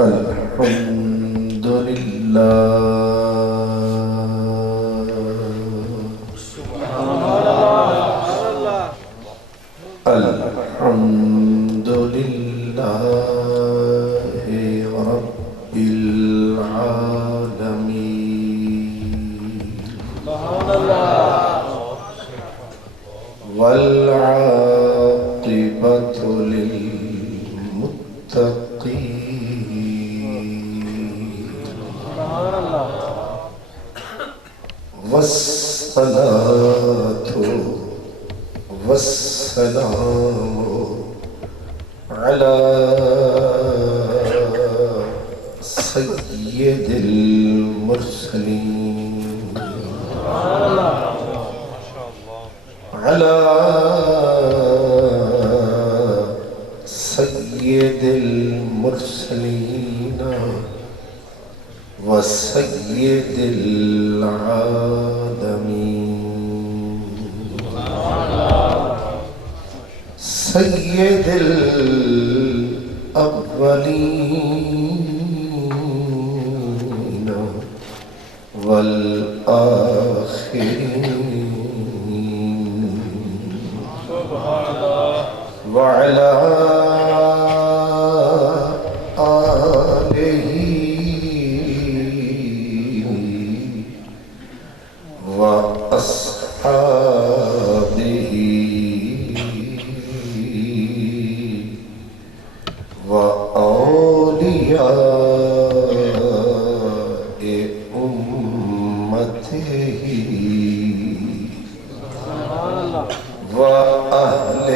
الحمد لله الحمد لله رب العالمين والعاقبة للمتقين والصلاة والسلام على سيد المرسلين على سيد المرسلين وسيد العالمين سيد الأولين والآخرين وعلى آله وأصحابه وأولياء أمته وأهل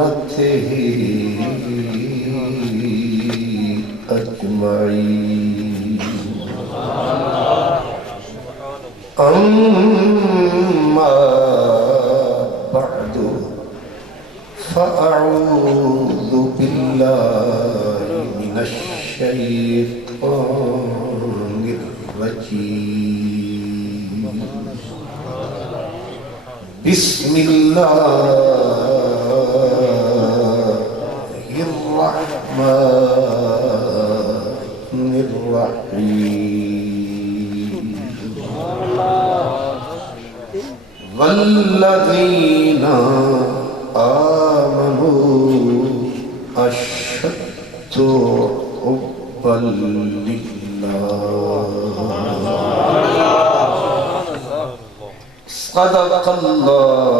سنته أجمعين أما بعد فأعوذ بالله من الشيطان الرجيم بسم الله الرحمن الرحيم والذين آمنوا أشد حبا لله صدق الله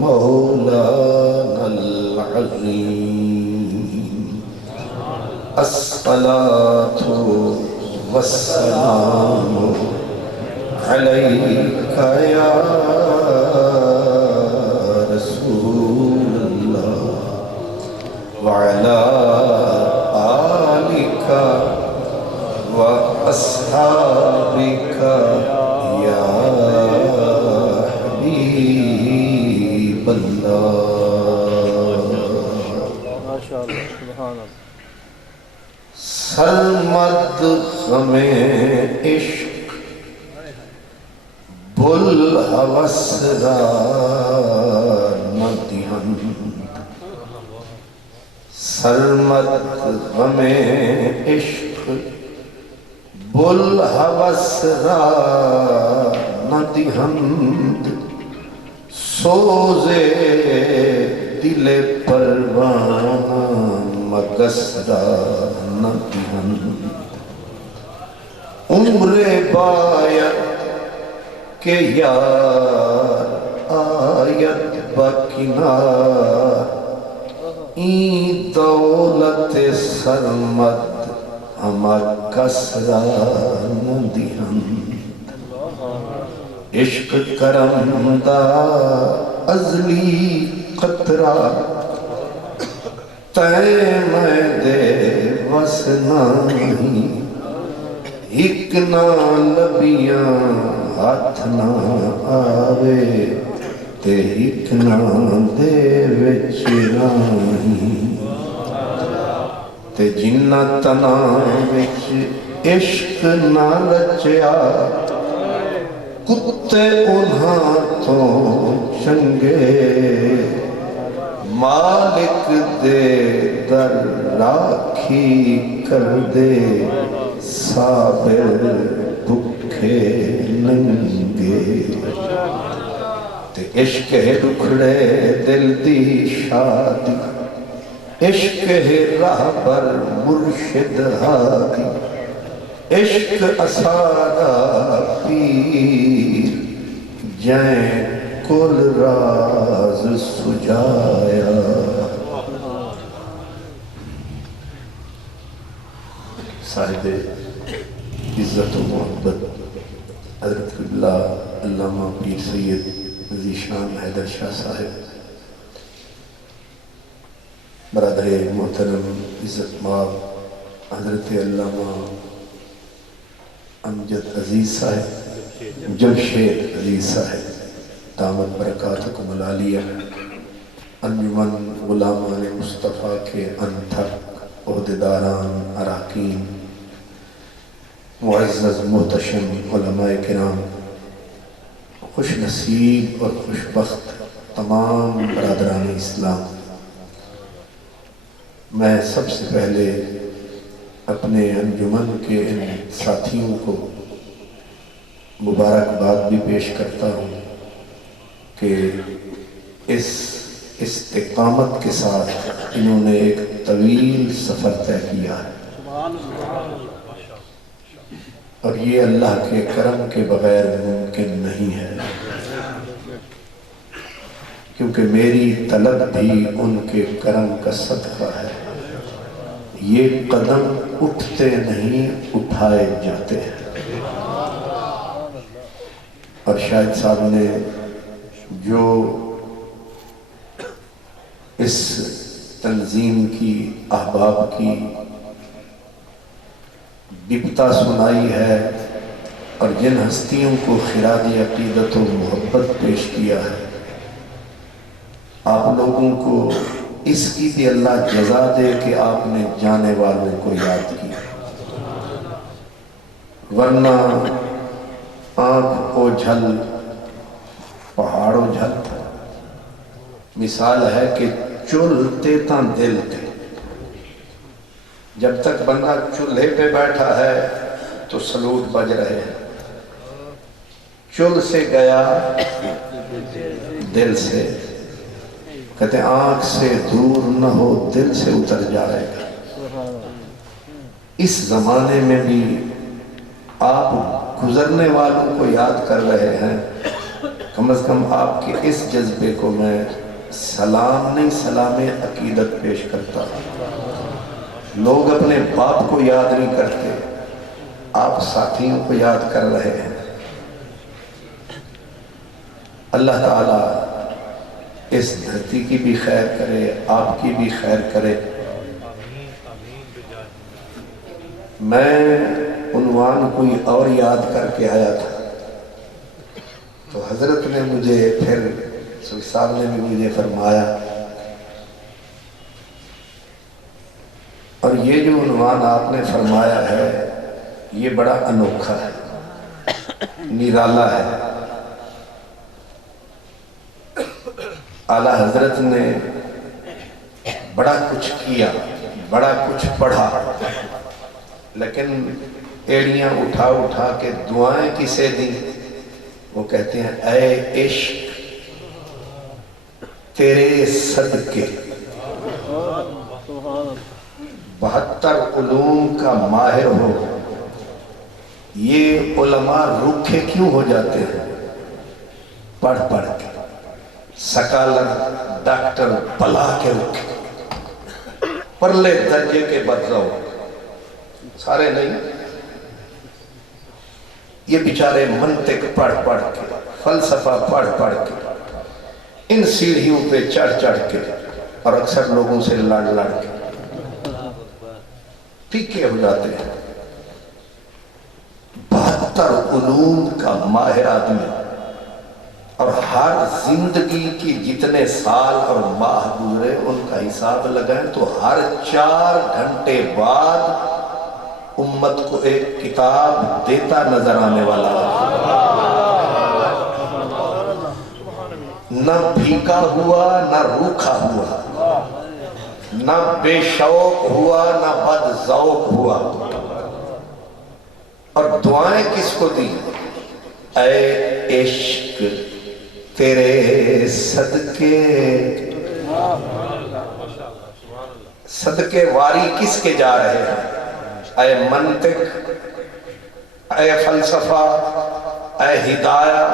مولانا العظيم الصلاة والسلام عليك يا رسول الله وعلى آلك وأصحابك يا حبيب الله ما شاء الله سبحان اللہ سرمد ہمیں عشق بل ہوس را ندیان سرمد ہمیں عشق بل ہوس را ندیان سوزے دل پروانہ مگس را ندیان عمر باید کہ یار آیت بکنار این دولت سرمد ہما کسرا ندیان عشق کرم دا ازلی قطرہ تیم دے وسنانی ایک نہ لبیاں ہاتھ نہ آوے تے ایک نہ دے وچ رانی تے جنہ تنا وچ عشق نہ رچیا کتے انہاں تو چنگے مالک دے در راکھی کر دے صابر بکھے ننگے تے عشق ہے ڈکھڑے دل دی شادی عشق ہے راہبر مرشد ہادی عشق اسارا پیر جائیں کل راز سجایا صاحب عزت و محبت حضرت قبلہ علامہ پیر سید ذیشان حیدر شاہ صاحب برادر محترم عزت مآب حضرت علامہ امجد عزیز صاحب جمشید عزیز صاحب دامت برکاتکم العالیہ انجمن غلامان مصطفیٰ کے انتھک عہدیداران اراکین معزز محتشم علماء کرام خوش نصیب اور خوش بخت تمام برادران اسلام میں سب سے پہلے اپنے انجمن کے ان ساتھیوں کو مبارکباد بھی پیش کرتا ہوں کہ اس استقامت کے ساتھ انہوں نے ایک طویل سفر طے کیا ہے اور یہ اللہ کے کرم کے بغیر ممکن نہیں ہے کیونکہ میری طلب بھی ان کے کرم کا صدقہ ہے یہ قدم اٹھتے نہیں اٹھائے جاتے ہیں اور شاہد صاحب نے جو اس تنظیم کی احباب کی ڈپتا سنائی ہے اور جن ہستیوں کو خراج عقیدت و محبت پیش کیا ہے آپ لوگوں کو اس کی بھی اللہ جزا دے کہ آپ نے جانے والوں کو یاد کیا ورنہ آنکھ کو جھل پہاڑوں جھل مثال ہے کہ چلتے تاں دل تے جب تک بندہ چولہے پہ بیٹھا ہے تو سلوٹ بج رہے ہیں چل سے گیا دل سے کہتے ہیں آنکھ سے دور نہ ہو دل سے اتر جائے گا اس زمانے میں بھی آپ گزرنے والوں کو یاد کر رہے ہیں کم از کم آپ کے اس جذبے کو میں سلام نہیں سلام عقیدت پیش کرتا لوگ اپنے باپ کو یاد نہیں کرتے آپ ساتھیوں کو یاد کر رہے ہیں اللہ تعالیٰ اس دھرتی کی بھی خیر کرے آپ کی بھی خیر کرے میں عنوان کوئی اور یاد کر کے آیا تھا تو حضرت نے مجھے پھر صاحب نے بھی مجھے فرمایا اور یہ جو عنوان آپ نے فرمایا ہے یہ بڑا انوکھا ہے نرالا ہے اعلیٰ حضرت نے بڑا کچھ کیا بڑا کچھ پڑھا لیکن ایڑیاں اٹھا اٹھا کے دعائیں کسے دیں وہ کہتے ہیں اے عشق تیرے صدقے 72 علوم کا ماہر ہو یہ علماء روکھے کیوں ہو جاتے ہیں پڑھ پڑھ کے سکالر ڈاکٹر بلا کے روکھے پرلے درجے کے بدلو سارے نہیں یہ بیچارے منطق پڑھ پڑھ کے فلسفہ پڑھ پڑھ کے ان سیڑھیوں پہ چڑھ چڑھ کے اور اکثر لوگوں سے لڑ لڑ کے پھیکے ہو جاتے ہیں 72 علوم کا ماہر آدمی اور ہر زندگی کی جتنے سال اور ماہ گزرے ان کا حساب لگائیں تو ہر 4 گھنٹے بعد امت کو ایک کتاب دیتا نظر آنے والا نہ بھیکا ہوا نہ روکھا ہوا نہ بے شوق ہوا نہ بد ذوق ہوا. اور دعائیں کس کو دی؟ اے عشق تیرے صدقے. صدقے واری کس کے جا رہے ہیں؟ اے منطق، اے فلسفہ، اے ہدایہ،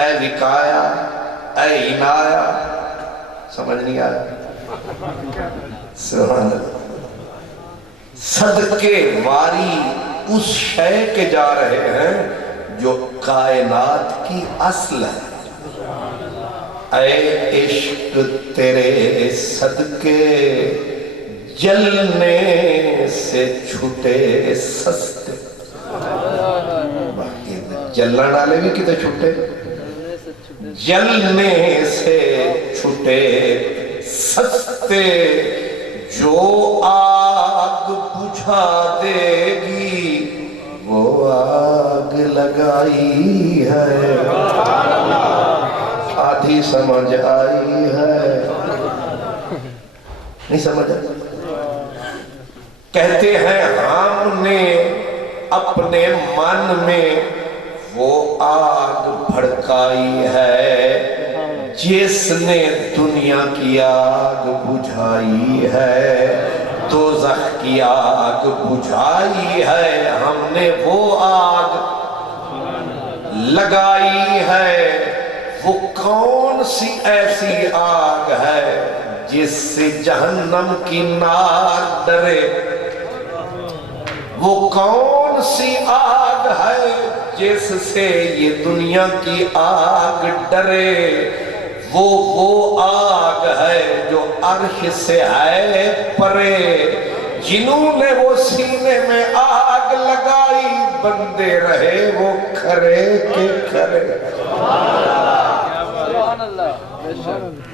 اے وقایہ، اے عنایہ. سمجھ نہیں آیا؟ سبحان اللہ. صدقے واری اس شے کے جا رہے ہیں جو کائنات کی اصل ہے. اے عشق تیرے صدقے جلنے سے چھٹے سستے. جلنے والے بھی کتے چھٹے؟ جلنے سے چھٹے سستے. جو آگ بجھا دے گی وہ آگ لگائی ہے. آدھی سمجھ آئی ہے؟ نہیں سمجھ آئی؟ کہتے ہیں ہم نے اپنے من میں وہ آگ بھڑکائی ہے جس نے دنیا کی آگ بجھائی ہے. دوزخ کی آگ بجھائی ہے، ہم نے وہ آگ لگائی ہے. وہ کون سی ایسی آگ ہے جس سے جہنم کی نار ڈرے؟ وہ کون سی آگ ہے جس سے یہ دنیا کی آگ ڈرے؟ وہ آگ ہے جو عرش سے ہے پرے. جنہوں نے وہ سینے میں آگ لگائی بندے رہے وہ کھرے کے کھرے.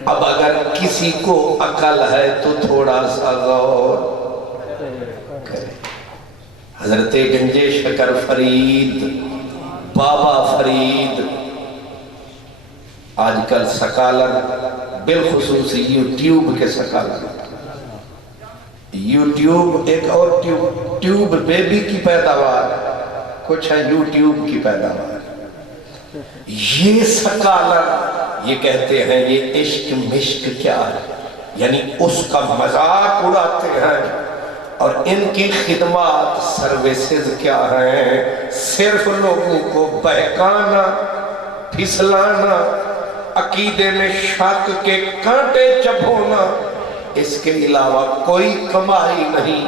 اب اگر کسی کو عقل ہے تو تھوڑا سا غور کرے. حضرت گنجے شکر فرید، بابا فرید، آج کل سکالر، بالخصوص یوٹیوب کے سکالر. یوٹیوب ایک اور ٹیوب بیبی کی پیداوار، کچھ ہے یوٹیوب کی پیداوار. یہ سکالر یہ کہتے ہیں یہ عشق مشق کیا ہے، یعنی اس کا مذاق اڑاتے ہیں. اور ان کی خدمات سروسز کیا ہیں؟ صرف لوگوں کو بہکانا، پھسلانا، عقیدے میں شک کے کانٹے چبھونا، اس کے علاوہ کوئی کمائی نہیں.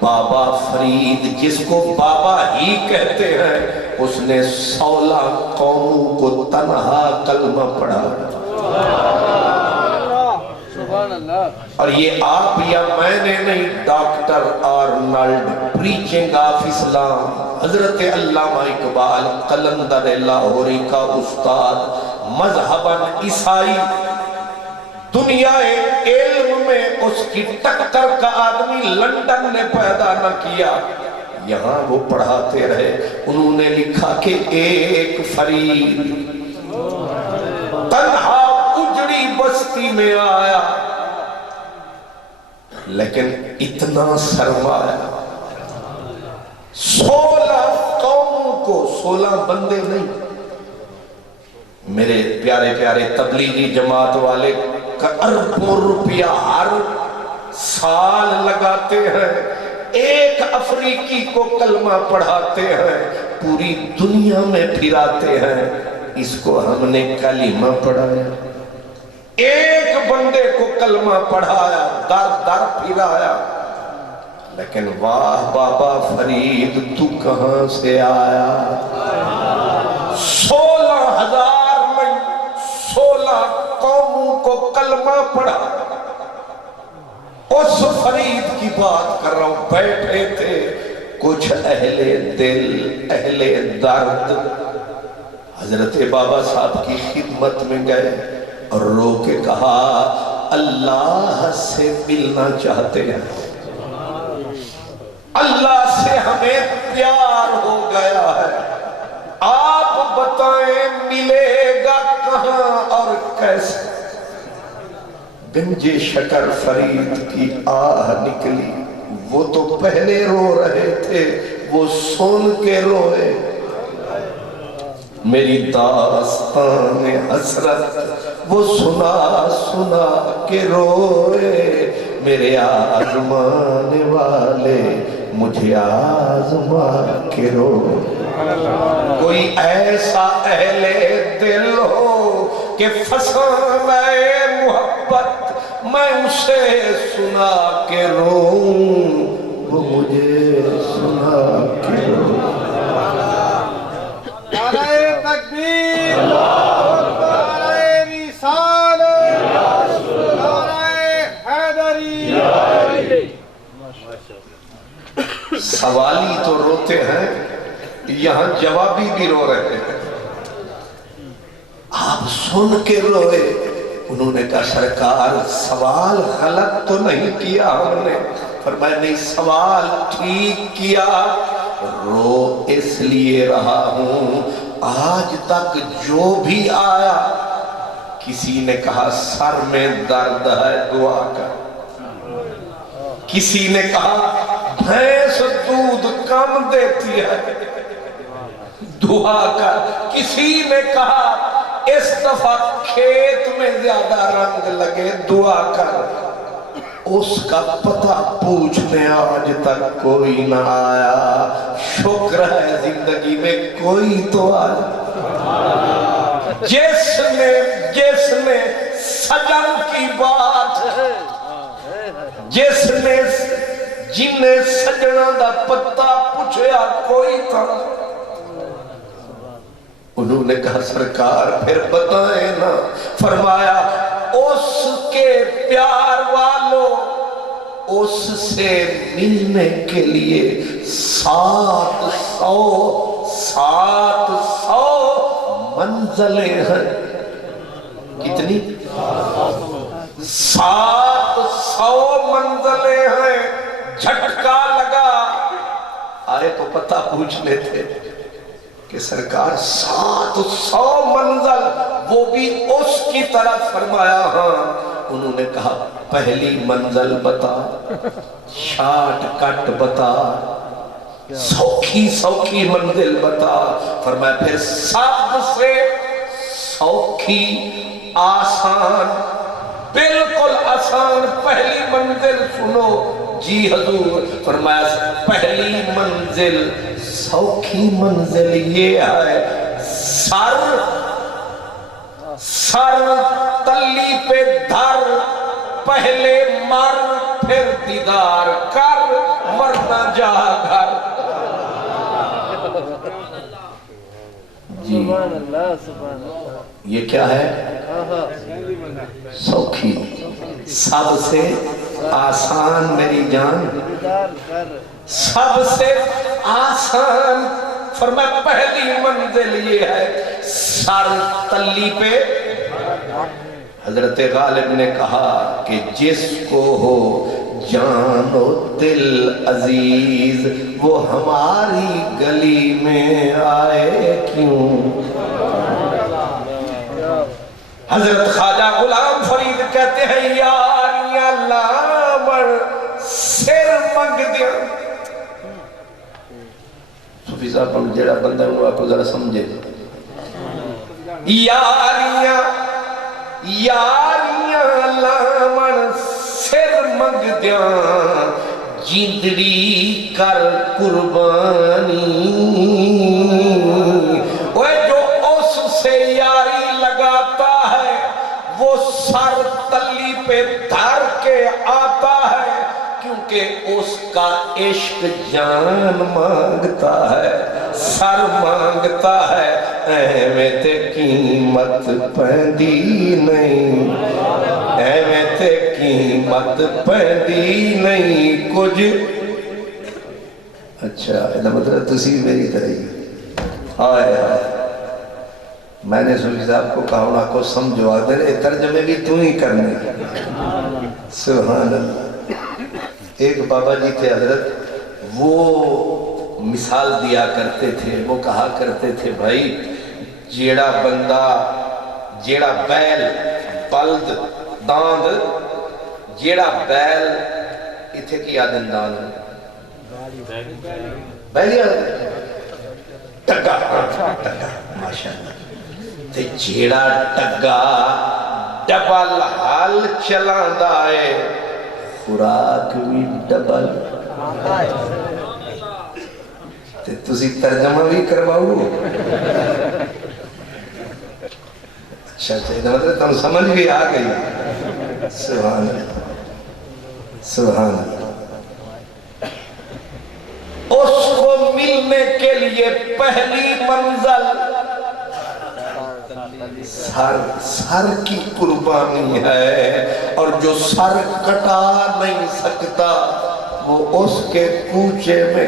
بابا فرید جس کو بابا ہی کہتے ہیں اس نے 16 قوموں کو تنہا کلمہ پڑھا. اور یہ آپ یا میں نے نہیں، ڈاکٹر آرنلڈ پریچنگ آف اسلام، حضرت علامہ اقبال قلندر لاہوری کا استاد، مذہباً عیسائی، دنیا علم میں اس کی ٹکر کا آدمی لندن نے پیدا نہ کیا. یہاں وہ پڑھاتے رہے. انہوں نے لکھا کہ ایک فرید تنہا اجڑی بستی میں آیا لیکن اتنا سرمایہ، 16 قوموں کو، 16 بندے نہیں. میرے پیارے پیارے تبلیغی جماعت والے اربوں روپیہ ہر سال لگاتے ہیں، ایک افریقی کو کلمہ پڑھاتے ہیں، پوری دنیا میں پھراتے ہیں. اس کو ہم نے کلمہ پڑھایا، ایک بندے کو کلمہ پڑھایا، در در پھرایا. لیکن واہ بابا فرید تو کہاں سے آیا؟ 16,000 میں 16 قوموں کو کلمہ پڑھا. اس فرید کی بات کر رہا ہوں. بیٹھے تھے کچھ اہل دل، اہل درد، حضرت بابا صاحب کی خدمت میں گئے اور رو کے کہا اللہ سے ملنا چاہتے ہیں، اللہ سے ہمیں پیار ہو گیا ہے، آپ بتائیں ملے گا کہاں اور کیسے؟ گنج شکر فرید کی آہ نکلی، وہ تو پہلے رو رہے تھے، وہ سن کے روئے۔ میری داستان حسرت وہ سنا سنا کے روئے، میرے آزمانے والے مجھے آزما کے روئے۔ کوئی ایسا اہل دل ہو کہ فسانہ محبت میں اسے سنا کے روؤں، وہ مجھے سنا کے روئے۔ نعرہ تکبیر، نعرہ رسالت، نعرہ حیدری۔ سوالی تو روتے ہیں، یہاں جوابی بھی رو رہے ہیں۔ آپ سن کے روئے۔ انہوں نے کہا سرکار سوال غلط تو نہیں کیا ہم نے؟ فرمایا نہیں، سوال ٹھیک کیا، رو اس لیے رہا ہوں آج تک جو بھی آیا کسی نے کہا سر میں درد ہے دعا کر، کسی نے کہا بھینس دودھ کم دیتی ہے دعا کر، کسی نے کہا اس دفعہ کھیت میں زیادہ رنگ لگے دعا کر۔ اس کا پتہ پوچھنے آج تک کوئی نہ آیا، شکر ہے زندگی میں کوئی تو آیا۔ جس نے سجن کی بات، جن نے سجنہ دا پتہ پوچھیا کوئی تھا، انہوں نے کہا سرکار پھر بتائیں نا۔ فرمایا اس کے پیار والوں، اس سے ملنے کے لیے 700 منزلیں ہیں۔ کتنی؟ 700 منزلیں ہیں۔ جھٹکا لگا، آئے تو پتہ پوچھنے تھے کہ سرکار 700 منزل، وہ بھی اس کی طرف۔ فرمایا ہاں۔ انہوں نے کہا پہلی منزل بتا، شارٹ کٹ بتا، سوکھی منزل بتا۔ فرمایا پھر سب سے سوکھی آسان، بالکل آسان پہلی منزل سنو۔ جی حضور۔ فرمایا پہلی منزل سوکھی منزل یہ ہے، سر تلی پہ دھر، پہلے مر پھر دیدار کر، ورنہ جا گھر۔ جی یہ کیا ہے؟ سوکھی، سب سے آسان میری جان، سب سے آسان۔ فرمایا پہلی منزل یہ ہے، سر تلی پہ۔ حضرت غالب نے کہا کہ جس کو ہو جان و دل عزیز، وہ ہماری گلی میں آئے کیوں۔ حضرت خواجہ غلام فرید کہتے ہیں یاریاں لاور سر منگ دیا۔ صوفی صاحب ہم جڑا بندہ ہوں آپ کو ذرا سمجھے، یاریاں لاور سر منگ دیا، جیندڑی کر قربانی۔ جو اس سے یاری لگاتا ہے وہ سر تلی پہ دھر کے آتا ہے، کیونکہ اس کا عشق جان مانگتا ہے، سر مانگتا ہے۔ ایویں تے قیمت پیندی نہیں، ایویں تے قیمت پیندی نہیں کچھ۔ اچھا یہ مطلب تسی میری طرح ہی آئے آئے۔ میں نے صوفی صاحب کو کہا انہاں کو سمجھوا دے رہے ترجمے بھی تو ہی کرنے۔ سبحان اللہ۔ ایک بابا جی تھے حضرت، وہ مثال دیا کرتے تھے، وہ کہا کرتے تھے بھائی جیڑا بندہ، جیڑا بیل، بلد، داند جیڑا بیل اتھے کی آدن دان بیلی آدن ٹگا ماشاءاللہ تے جیڑا ٹگا ڈبل حال چلان دائے خوراک بھی ڈبل تے تسی ترجمہ بھی کرواؤ اچھا مطلب تم سمجھ بھی آ گئی سبحان اللہ سبحان اللہ اس کو ملنے کے لیے پہلی منزل سر کی قربانی ہے اور جو سر کٹا نہیں سکتا وہ اس کے کوچے میں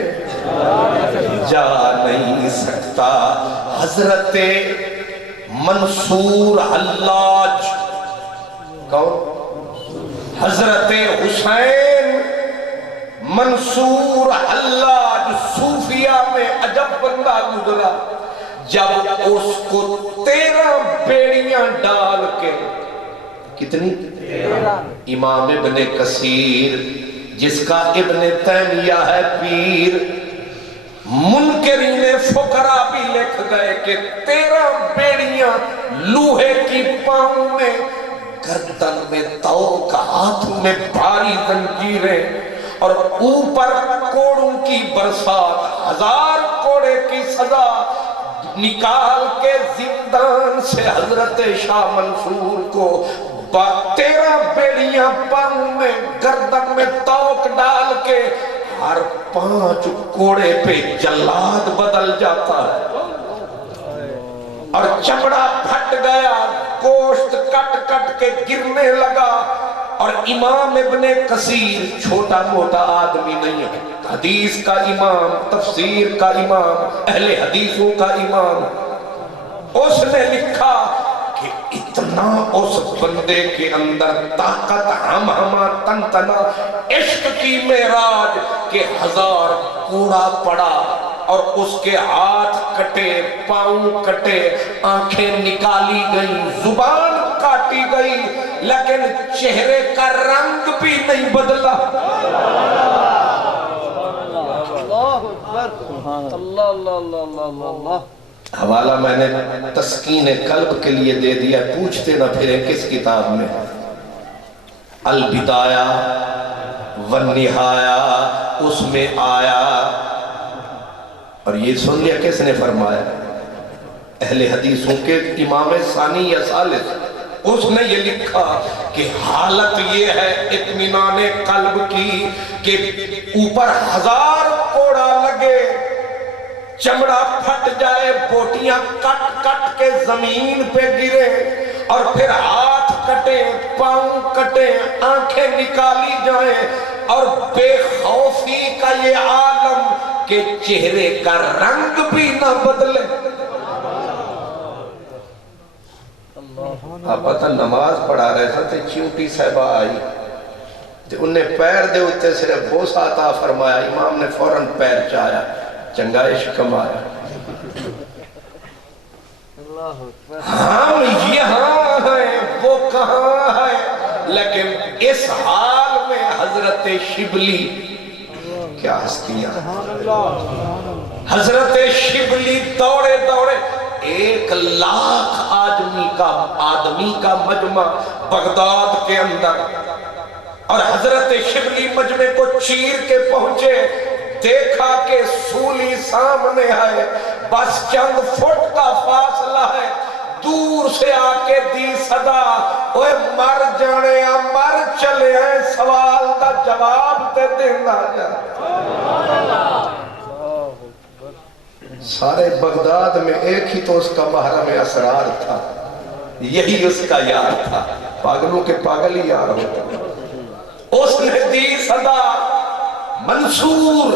جا نہیں سکتا حضرت منصور حلاج کون حضرت حسین منصور حلاج صوفیہ میں عجب بندہ گزرا جب اس کو 13 بیڑیاں ڈال کے کتنی امام ابن کثیر جس کا ابن تیمیہ ہے پیر منکرین فقرا بھی لکھ گئے کہ 13 بیڑیاں لوہے کی پاؤں میں گردن میں توق ہاتھ میں بھاری زنجیریں اور اوپر کوڑوں کی برسات 1000 کوڑے کی سزا نکال کے زندان سے حضرت شاہ منصور کو 13 بیڑیاں پاؤں میں گردن میں توق ڈال کے ہر 5 کوڑے پہ جلاد بدل جاتا ہے اور چمڑا پھٹ گیا گوشت کٹ کٹ کے گرنے لگا اور امام ابن کثیر چھوٹا موٹا آدمی نہیں ہے حدیث کا امام تفسیر کا امام اہل حدیثوں کا امام اس نے لکھا کہ اتنا اس بندے کے اندر طاقت ہم ہما تن تنا عشق کی معراج کہ 1000 کوڑا پڑا اور اس کے ہاتھ کٹے پاؤں کٹے آنکھیں نکالی گئی زبان کاٹی گئی لیکن چہرے کا رنگ بھی نہیں بدلا حوالہ میں نے تسکین قلب کے لیے دے دیا پوچھتے نہ پھریں کس کتاب میں البدایہ والنہایہ اس میں آیا اور یہ سن لیا کس نے فرمایا اہل حدیثوں کے امام ثانی یا ثالث اس نے یہ لکھا کہ حالت یہ ہے اطمینان قلب کی کہ اوپر 1000 کوڑا لگے چمڑا پھٹ جائے بوٹیاں کٹ کٹ کے زمین پہ گرے اور پھر ہاتھ کٹے پاؤں کٹے آنکھیں نکالی جائیں اور بے خوفی کا یہ عالم کہ چہرے کا رنگ بھی نہ بدلے آپ پتہ نماز پڑھا رہے تھے چیونٹی صاحبہ آئی انہیں پیر دے ہوتے صرف بوسہ عطا فرمایا امام نے فوراً پیر چاہیا چنگا عشق کمایا ہم یہاں ہیں وہ کہاں ہے لیکن اس حال میں حضرت شبلی کیا ہستیاں حضرت شبلی دوڑے دوڑے 1,00,000 آدمی کا مجمع بغداد کے اندر اور حضرت شبلی مجمع کو چیر کے پہنچے دیکھا کہ سولی سامنے ہے بس چند فٹ کا فاصلہ ہے دور سے آکے دی صدا اوے مر جانے مر چلے ہیں سوال دا جواب تے دینا جا سارے بغداد میں ایک ہی تو اس کا محرم اسرار تھا یہی اس کا یار تھا پاگلوں کے پاگل ہی یار ہوتا اس نے دی صدا منصور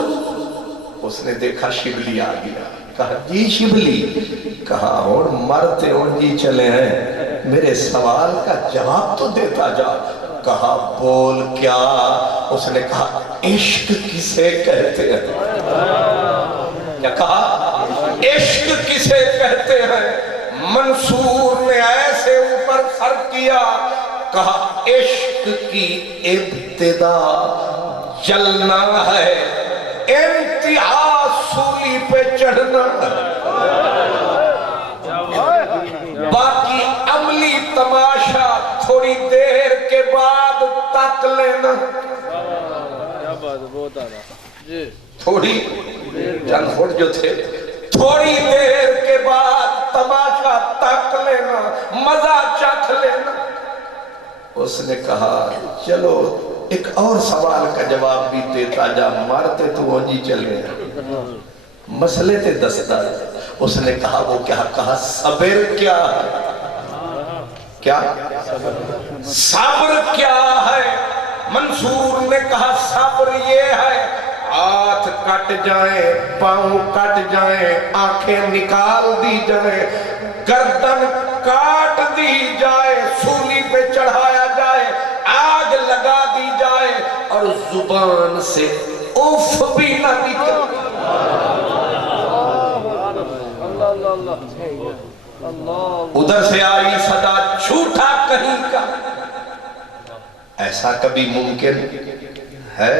اس نے دیکھا شبلی آ گیا کہا جی شبلی کہا اور مرتے اور جی چلے ہیں میرے سوال کا جواب تو دیتا جا کہا بول کیا اس نے کہا عشق کسے کہتے ہیں کیا کہا عشق کسے کہتے ہیں منصور نے ایسے اوپر سر کیا کہا عشق کی ابتدا جلنا ہے، انتہا سولی پہ چڑھنا ہے، باقی عملی تماشا تھوڑی دیر کے بعد تک لینا۔ تھوڑی چند فٹ جو تھے، تھوڑی دیر کے بعد تماشا تک لینا، مزہ چکھ لینا۔ اس نے کہا چلو ایک اور سوال کا جواب بھی دیتا جا، مارتے تو وہ جی چلے مسئلے تے دستا۔ اس نے کہا وہ کیا کہا؟ صبر کیا ہے؟ کیا صبر کیا ہے؟ منصور نے کہا صبر یہ ہے ہاتھ کٹ جائیں، پاؤں کٹ جائیں، آنکھیں نکال دی جائیں، گردن کاٹ دی جائے، سولی پہ چڑھایا جائے، آگ لگا دی جائے اور زبان سے اف بھی نہ نکل۔ ادھر سے آئی صدا جھوٹا کہیں کا۔ ایسا کبھی ممکن ہے؟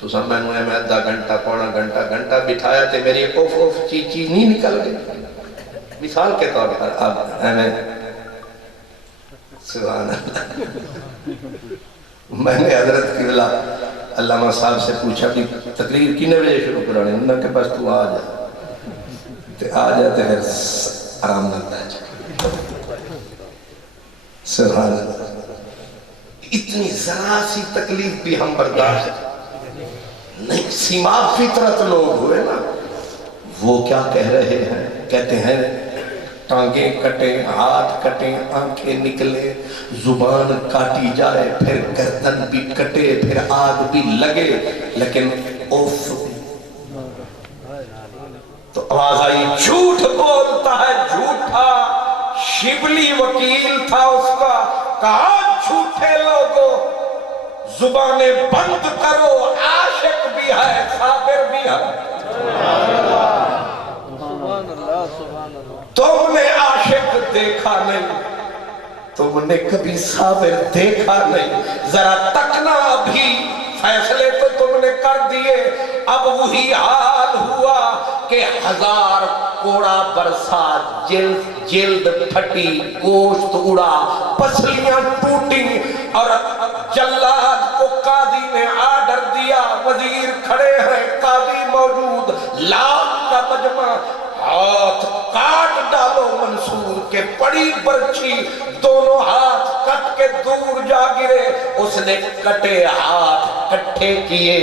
تو سب میں نے آدھا گھنٹہ پونا گھنٹہ بٹھایا تھے، میری اوف اوف چیچی نہیں نکل گئی۔ مثال کے طور پر اب سبحان اللہ، میں نے حضرت کی بلا علامہ صاحب سے پوچھا بھی تقریر کنے بجے شروع کرانے؟ انہوں نے کہ بس تو آ جا، آ جاتے پھر آرام لگتا ہے۔ سبحان اللہ، اتنی ذرا سی تکلیف بھی ہم برداشت نہیں۔ سیما فطرت لوگ ہوئے نا، وہ کیا کہہ رہے ہیں؟ کہتے ہیں ٹانگیں کٹیں، ہاتھ کٹیں، آنکھیں نکلے، زبان کاٹی جائے، پھر گردن بھی کٹے، پھر آگ بھی لگے، لیکن اوف۔ تو آواز آئی جھوٹ بولتا ہے جھوٹا، شبلی وکیل تھا اس کا، کہا جھوٹے لوگوں زبانیں بند کرو، عاشق بھی ہے صابر بھی ہے۔ تم نے عاشق دیکھا نہیں، تم نے کبھی صابر دیکھا نہیں، ذرا تکنا ابھی، فیصلے تو تم نے کر دیے، اب وہی حال ہوا کہ 1000 کوڑا برسا، جلد پھٹی، گوشت اڑا، پسلیاں ٹوٹی، اور جلاد کو قاضی نے آرڈر دیا، وزیر کھڑے ہیں، قاضی موجود، لاکھ کا مجمع، ہاتھ کاٹ ڈالو منصور کے، پڑی برچھی، دونوں ہاتھ کٹ کے دور جا گرے۔ اس نے کٹے ہاتھ کٹھے کیے،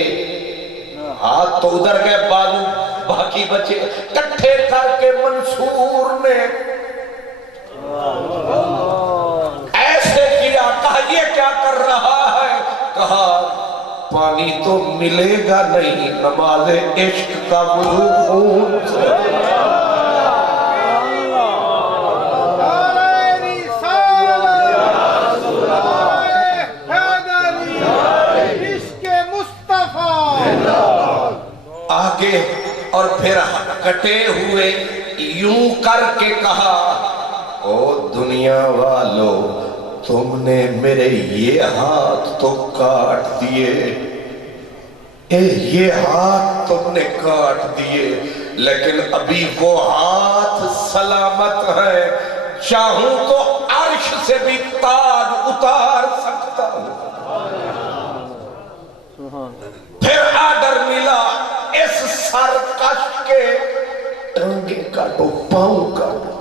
ہاتھ تو ادھر گئے، بازو باقی بچے، کٹھے کر کے منصور نے ایسے کیا، کہا یہ کیا کر رہا ہے؟ کہا پانی تو ملے گا نہیں، نماز عشق کا وضو خون سے۔ آگے اور پھر کٹے ہوئے یوں کر کے کہا او دنیا والو، تم نے میرے یہ ہاتھ تو کاٹ دیے، یہ ہاتھ تم نے کاٹ دیے، لیکن ابھی وہ ہاتھ سلامت ہے، چاہوں تو عرش سے بھی تاج اتار سکتا ہوں۔ پھر آرڈر ملا اس سرکش کے ٹانگیں کاٹو، پاؤں کاٹو،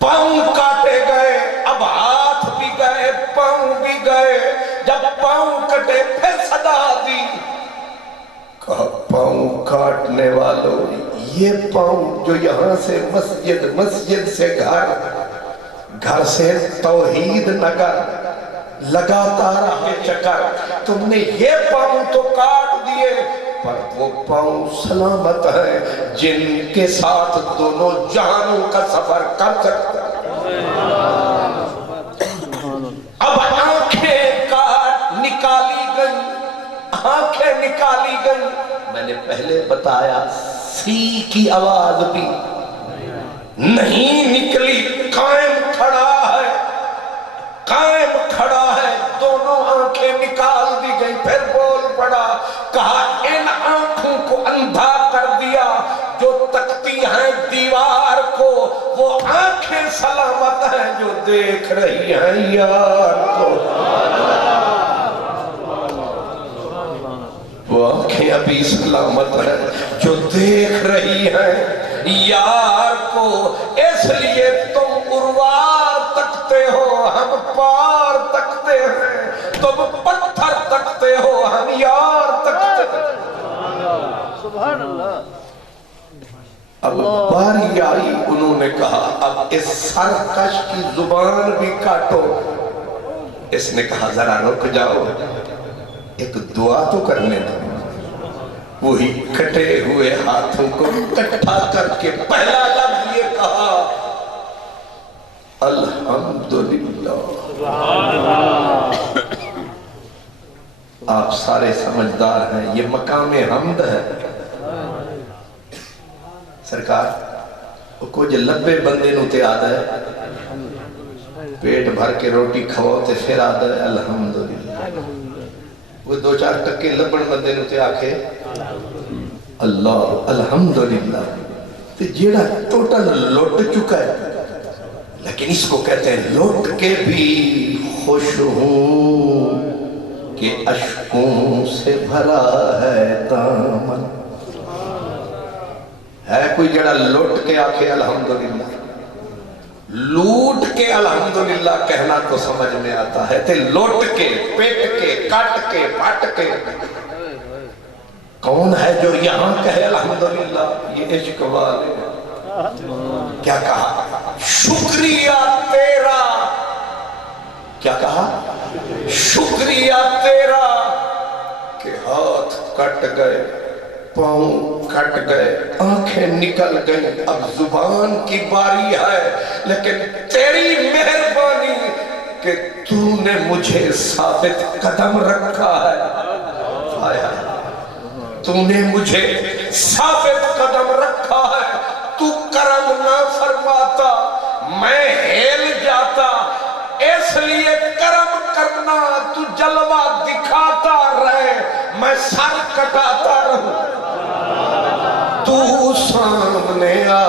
پاؤں کاٹے گئے، اب ہاتھ بھی گئے، پاؤں بھی گئے، جب پاؤں کٹے پھر صدا دی، کہا پاؤں کاٹنے والوں، یہ پاؤں جو یہاں سے مسجد، مسجد سے گھر، گھر سے توحید نگر، لگاتا رہا چکر، تم نے یہ پاؤں تو کاٹ دیے، پر وہ پاؤں سلامت ہیں جن کے ساتھ دونوں جہانوں کا سفر کر سکتا ہے۔ اب آنکھیں کاٹ نکالی گئی، آنکھیں نکالی گئی، میں نے پہلے بتایا سی کی آواز بھی نہیں نکلی، قائم کھڑا ہے، قائم کھڑا ہے، دونوں آنکھیں نکال دی گئی، پھر بول پڑا، کہا ان آنکھوں کو اندھا کر دیا جو تکتی ہیں دیوار کو، وہ آنکھیں سلامت ہیں جو دیکھ رہی ہیں یار کو۔ وہ آنکھیں ابھی سلامت ہیں جو دیکھ رہی ہیں یار کو، اس لیے تم اروار تکتے ہو ہم پار تکتے ہیں، تم پتھر تکتے ہو ہم یار تکتے ہیں۔ سبحان اللہ۔ اب باری آئی، انہوں نے کہا اب اس سرکش کی زبان بھی کاٹو۔ اس نے کہا ذرا رک جاؤ، ایک دعا تو کرنے دو۔ وہی کٹے ہوئے ہاتھوں کو کٹھا کر کے پہلا لفظ یہ کہا، الحمدللہ۔ آپ سارے سمجھدار ہیں، یہ مقام حمد ہے۔ سرکار کچھ لبے بندے نو تے آدھا ہے، پیٹ بھر کے روٹی کھواؤ تے پھر آدھا ہے الحمدللہ۔ وہ دو چار ٹکے لبن بندے نو تے آکھے اللہ الحمدللہ، تے جیڑا ٹوٹل لوٹ چکا ہے، لیکن اس کو کہتے ہیں لوٹ کے بھی خوش ہوں کہ اشکوں سے بھرا ہے دامن۔ ہے کوئی جڑا لوٹ کے آکھے الحمدللہ؟ لوٹ کے الحمدللہ کہنا تو سمجھ میں آتا ہے، تے لوٹ کے، پیٹ کے، کٹ کے، پٹ کے، کون ہے جو یہاں کہے الحمدللہ؟ یہ عشق والے۔ کیا کہا؟ شکریہ تیرا، کیا کہا؟ شکریہ تیرا کہ ہاتھ کٹ گئے، پاؤں کٹ گئے، آنکھیں نکل گئیں، اب زبان کی باری ہے، لیکن تیری مہربانی کہ تو نے مجھے ثابت قدم رکھا ہے، تو نے مجھے ثابت قدم رکھا ہے۔ تو کرم نہ فرماتا میں ہل جاتا، اس لیے کرم کرنا، تو جلوہ دکھاتا رہے میں سر کٹاتا رہوں۔ تو سامنے آ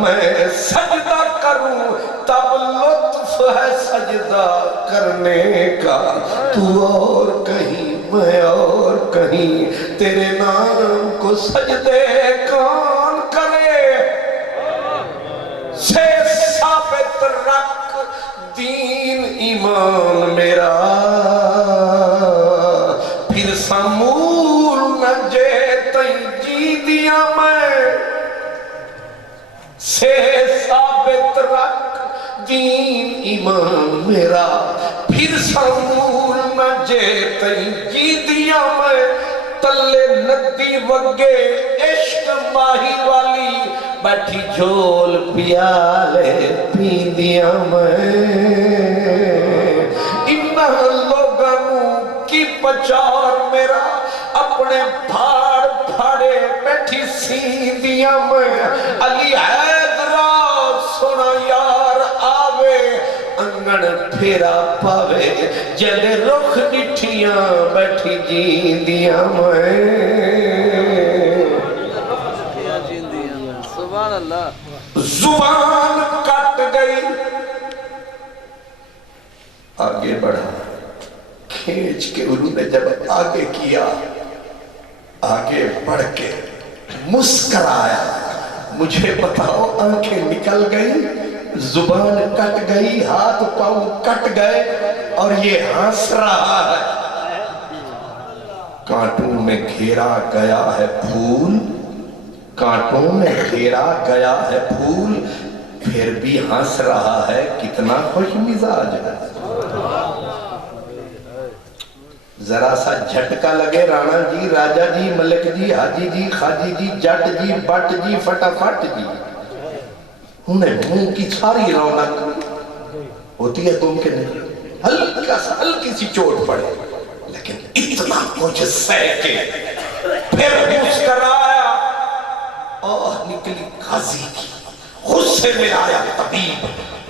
میں سجدہ کروں، تب لطف ہے سجدہ کرنے کا۔ تو اور کہیں میں اور کہیں، تیرے نام کو سجدے کون کرے؟ سے ثابت رکھ دین ایمان میرا، پھر سمول نہ جیتیں جی دیا میں۔ سے ثابت رکھ دین ایمان میرا، پھر سمول نہ جیتیں جی دیا میں۔ تلے ندی وگے عشق ماہی والی، بیٹھی جھول پیالے پی دیا میں۔ انہاں لوگوں کی پچار میرا، اپنے پھاڑ پھاڑے بیٹھی سی دیا میں۔ علی حیدرہ سونا یار آوے، انگن پھیرا پاوے، جلے رخ ڈٹھیاں بیٹھی جی دیا میں۔ سبحان اللہ۔ زبان کٹ گئی، آگے بڑھا، کھینچ کے انہوں نے جب آگے کیا، آگے بڑھ کے مسکرایا، مجھے بتاؤ آنکھیں نکل گئی، زبان کٹ گئی، ہاتھ پاؤں کٹ گئے، اور یہ ہنس رہا ہے۔ کانٹوں میں گھیرا گیا ہے پھول، کانٹوں میں گھیرا گیا ہے پھول، پھر بھی ہنس رہا ہے، کتنا خوش مزاج ہے۔ ذرا سا جھٹکا لگے رانا جی، راجہ جی، ملک جی، حاجی جی، خاجی جی، جٹ جی، بٹ جی، فٹافٹ جی، انہیں منہ کی ساری رونق ہوتی ہے تم کے نہیں، ہلکی سی چوٹ پڑے، لیکن اتنا کچھ سہ کے پھر مسکرایا، آہ نکلی غازی کی، غصے میں آیا طبیب،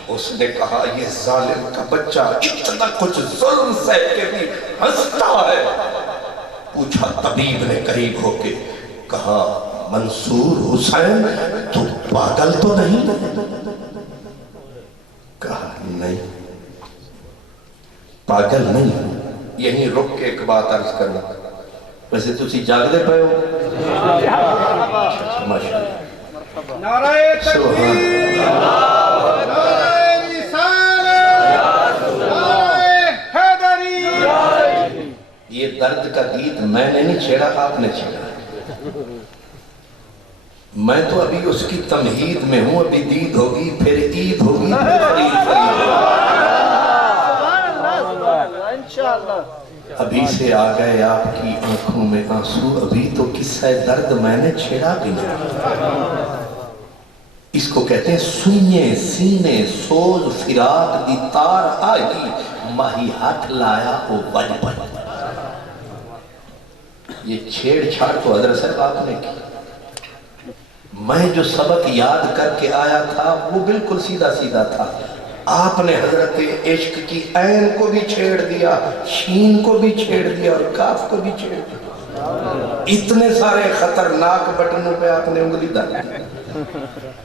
اس نے کہا یہ ظالم کا بچہ اتنا کچھ ظلم سہ کے بھی ہنستا ہے. پوچھا طبیب نے قریب ہو کے, کہا منصور حسین تو پاگل تو نہیں؟ کہا نہیں پاگل نہیں. یہیں رک کے ایک بات عرض کرنا, ویسے تسی جاگ دے پائے ہو؟ ماشاءاللہ. نعرہ تکبیر، نعرہ رسالت، نعرہ حیدری. یہ درد کا گیت میں نے نہیں چھیڑا, آپ نے چھیڑا. میں تو ابھی اس کی تمہید میں ہوں. ابھی دید ہوگی, پھر عید ہوگی, پھر فرید فرید. انشاءاللہ. ابھی سے آ گئے آپ کی آنکھوں میں آنسو, ابھی تو قصہ درد میں نے چھیڑا بھی نہیں. اس کو کہتے ہیں سوئیں سینے سوز فراق دی تار آئی, ماہی ہاتھ لایا او بج بج. یہ چھیڑ چھاڑ تو حضرت صاحب آپ نے کی. میں جو سبق یاد کر کے آیا تھا وہ بالکل سیدھا سیدھا تھا. آپ نے حضرت عشق کی عین کو بھی چھیڑ دیا, شین کو بھی چھیڑ دیا, اور کاف کو بھی چھیڑ دیا. اتنے سارے خطرناک بٹنوں پہ آپ نے انگلی ڈال دی.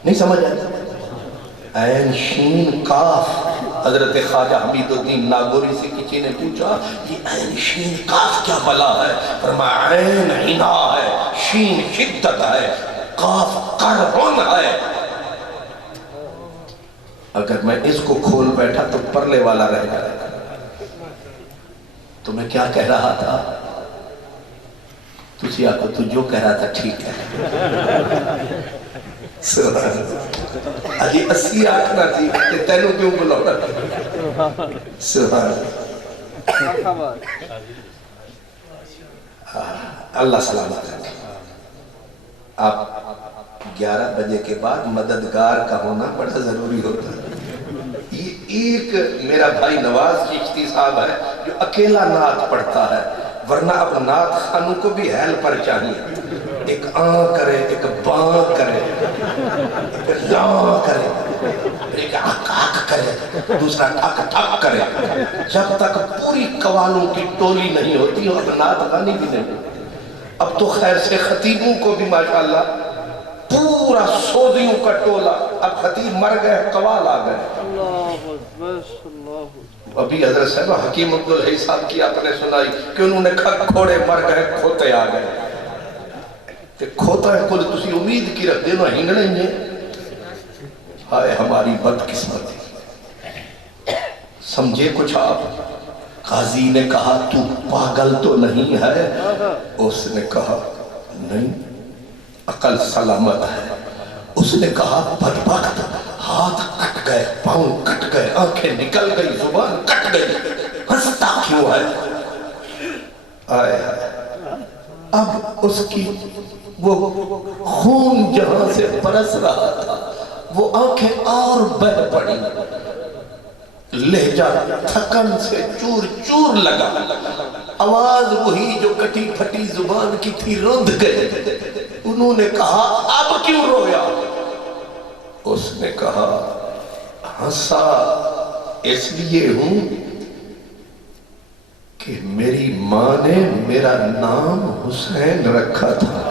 نہیں سمجھ آیا؟ عین شین کاف. حضرت خواجہ حمید الدین ناگوری سے کسی نے پوچھا یہ عین شین کاف کیا بلا ہے؟ فرمایا عین عنا ہے, شین شدت ہے, کاف قربن ہے. اگر میں اس کو کھول بیٹھا تو پرلے والا رہ جائے گا. تو میں کیا کہہ رہا تھا؟ تجھے آکو تو جو کہہ رہا تھا ٹھیک ہے. سبحان اللہ. علی اسی آنکھنا تھی کہ تینوں کیوں بلاؤ رہا. سبحان اللہ. اللہ سلامت ہے. آپ 11 بجے کے بعد مددگار کا ہونا بڑا ضروری ہوتا ہے. یہ ایک میرا بھائی نواز چشتی صاحب ہے جو اکیلا نعت پڑھتا ہے, ورنہ اب نعت خانوں کو بھی ہیلپر چاہیے. ایک آن کرے, ایک بان کرے, ایک لان کرے, ایک آک آک کرے, دوسرا ٹھک ٹھک کرے. جب تک پوری قوالوں کی ٹولی نہیں ہوتی اور نعت خانی بھی نہیں. اب تو خیر سے خطیبوں کو بھی ماشاءاللہ پورا سودیوں کا ٹولہ. اب خطیب مر گئے, قوال آ گئے. ابھی حضرت صاحب حکیم عبدالحی صاحب کی آپ نے سنائی کہ انہوں نے کھک کھوڑے مر گئے, کھوتے آ گئے. کہ کھوتا ہے کل تسی امید کی رکھ دینا ہی نہیں ہے. ہائے ہماری بدقسمتی. سمجھے کچھ آپ؟ قاضی نے کہا تو پاگل تو نہیں ہے؟ اس نے کہا نہیں, عقل سلامت ہے. اس نے کہا بدبخت, ہاتھ کٹ گئے, پاؤں کٹ گئے, آنکھیں نکل گئی, زبان کٹ گئی, ہنستا کیوں ہے؟ آئے اب اس کی وہ خون جہاں سے برس رہا تھا وہ آنکھیں اور بہ پڑی, لہجہ تھکن سے چور چور لگا, آواز وہی جو کٹی پھٹی زبان کی تھی روندھ گئے. انہوں نے کہا اب کیوں رویا؟ اس نے کہا ہنسا اس لیے ہوں کہ میری ماں نے میرا نام حسین رکھا تھا.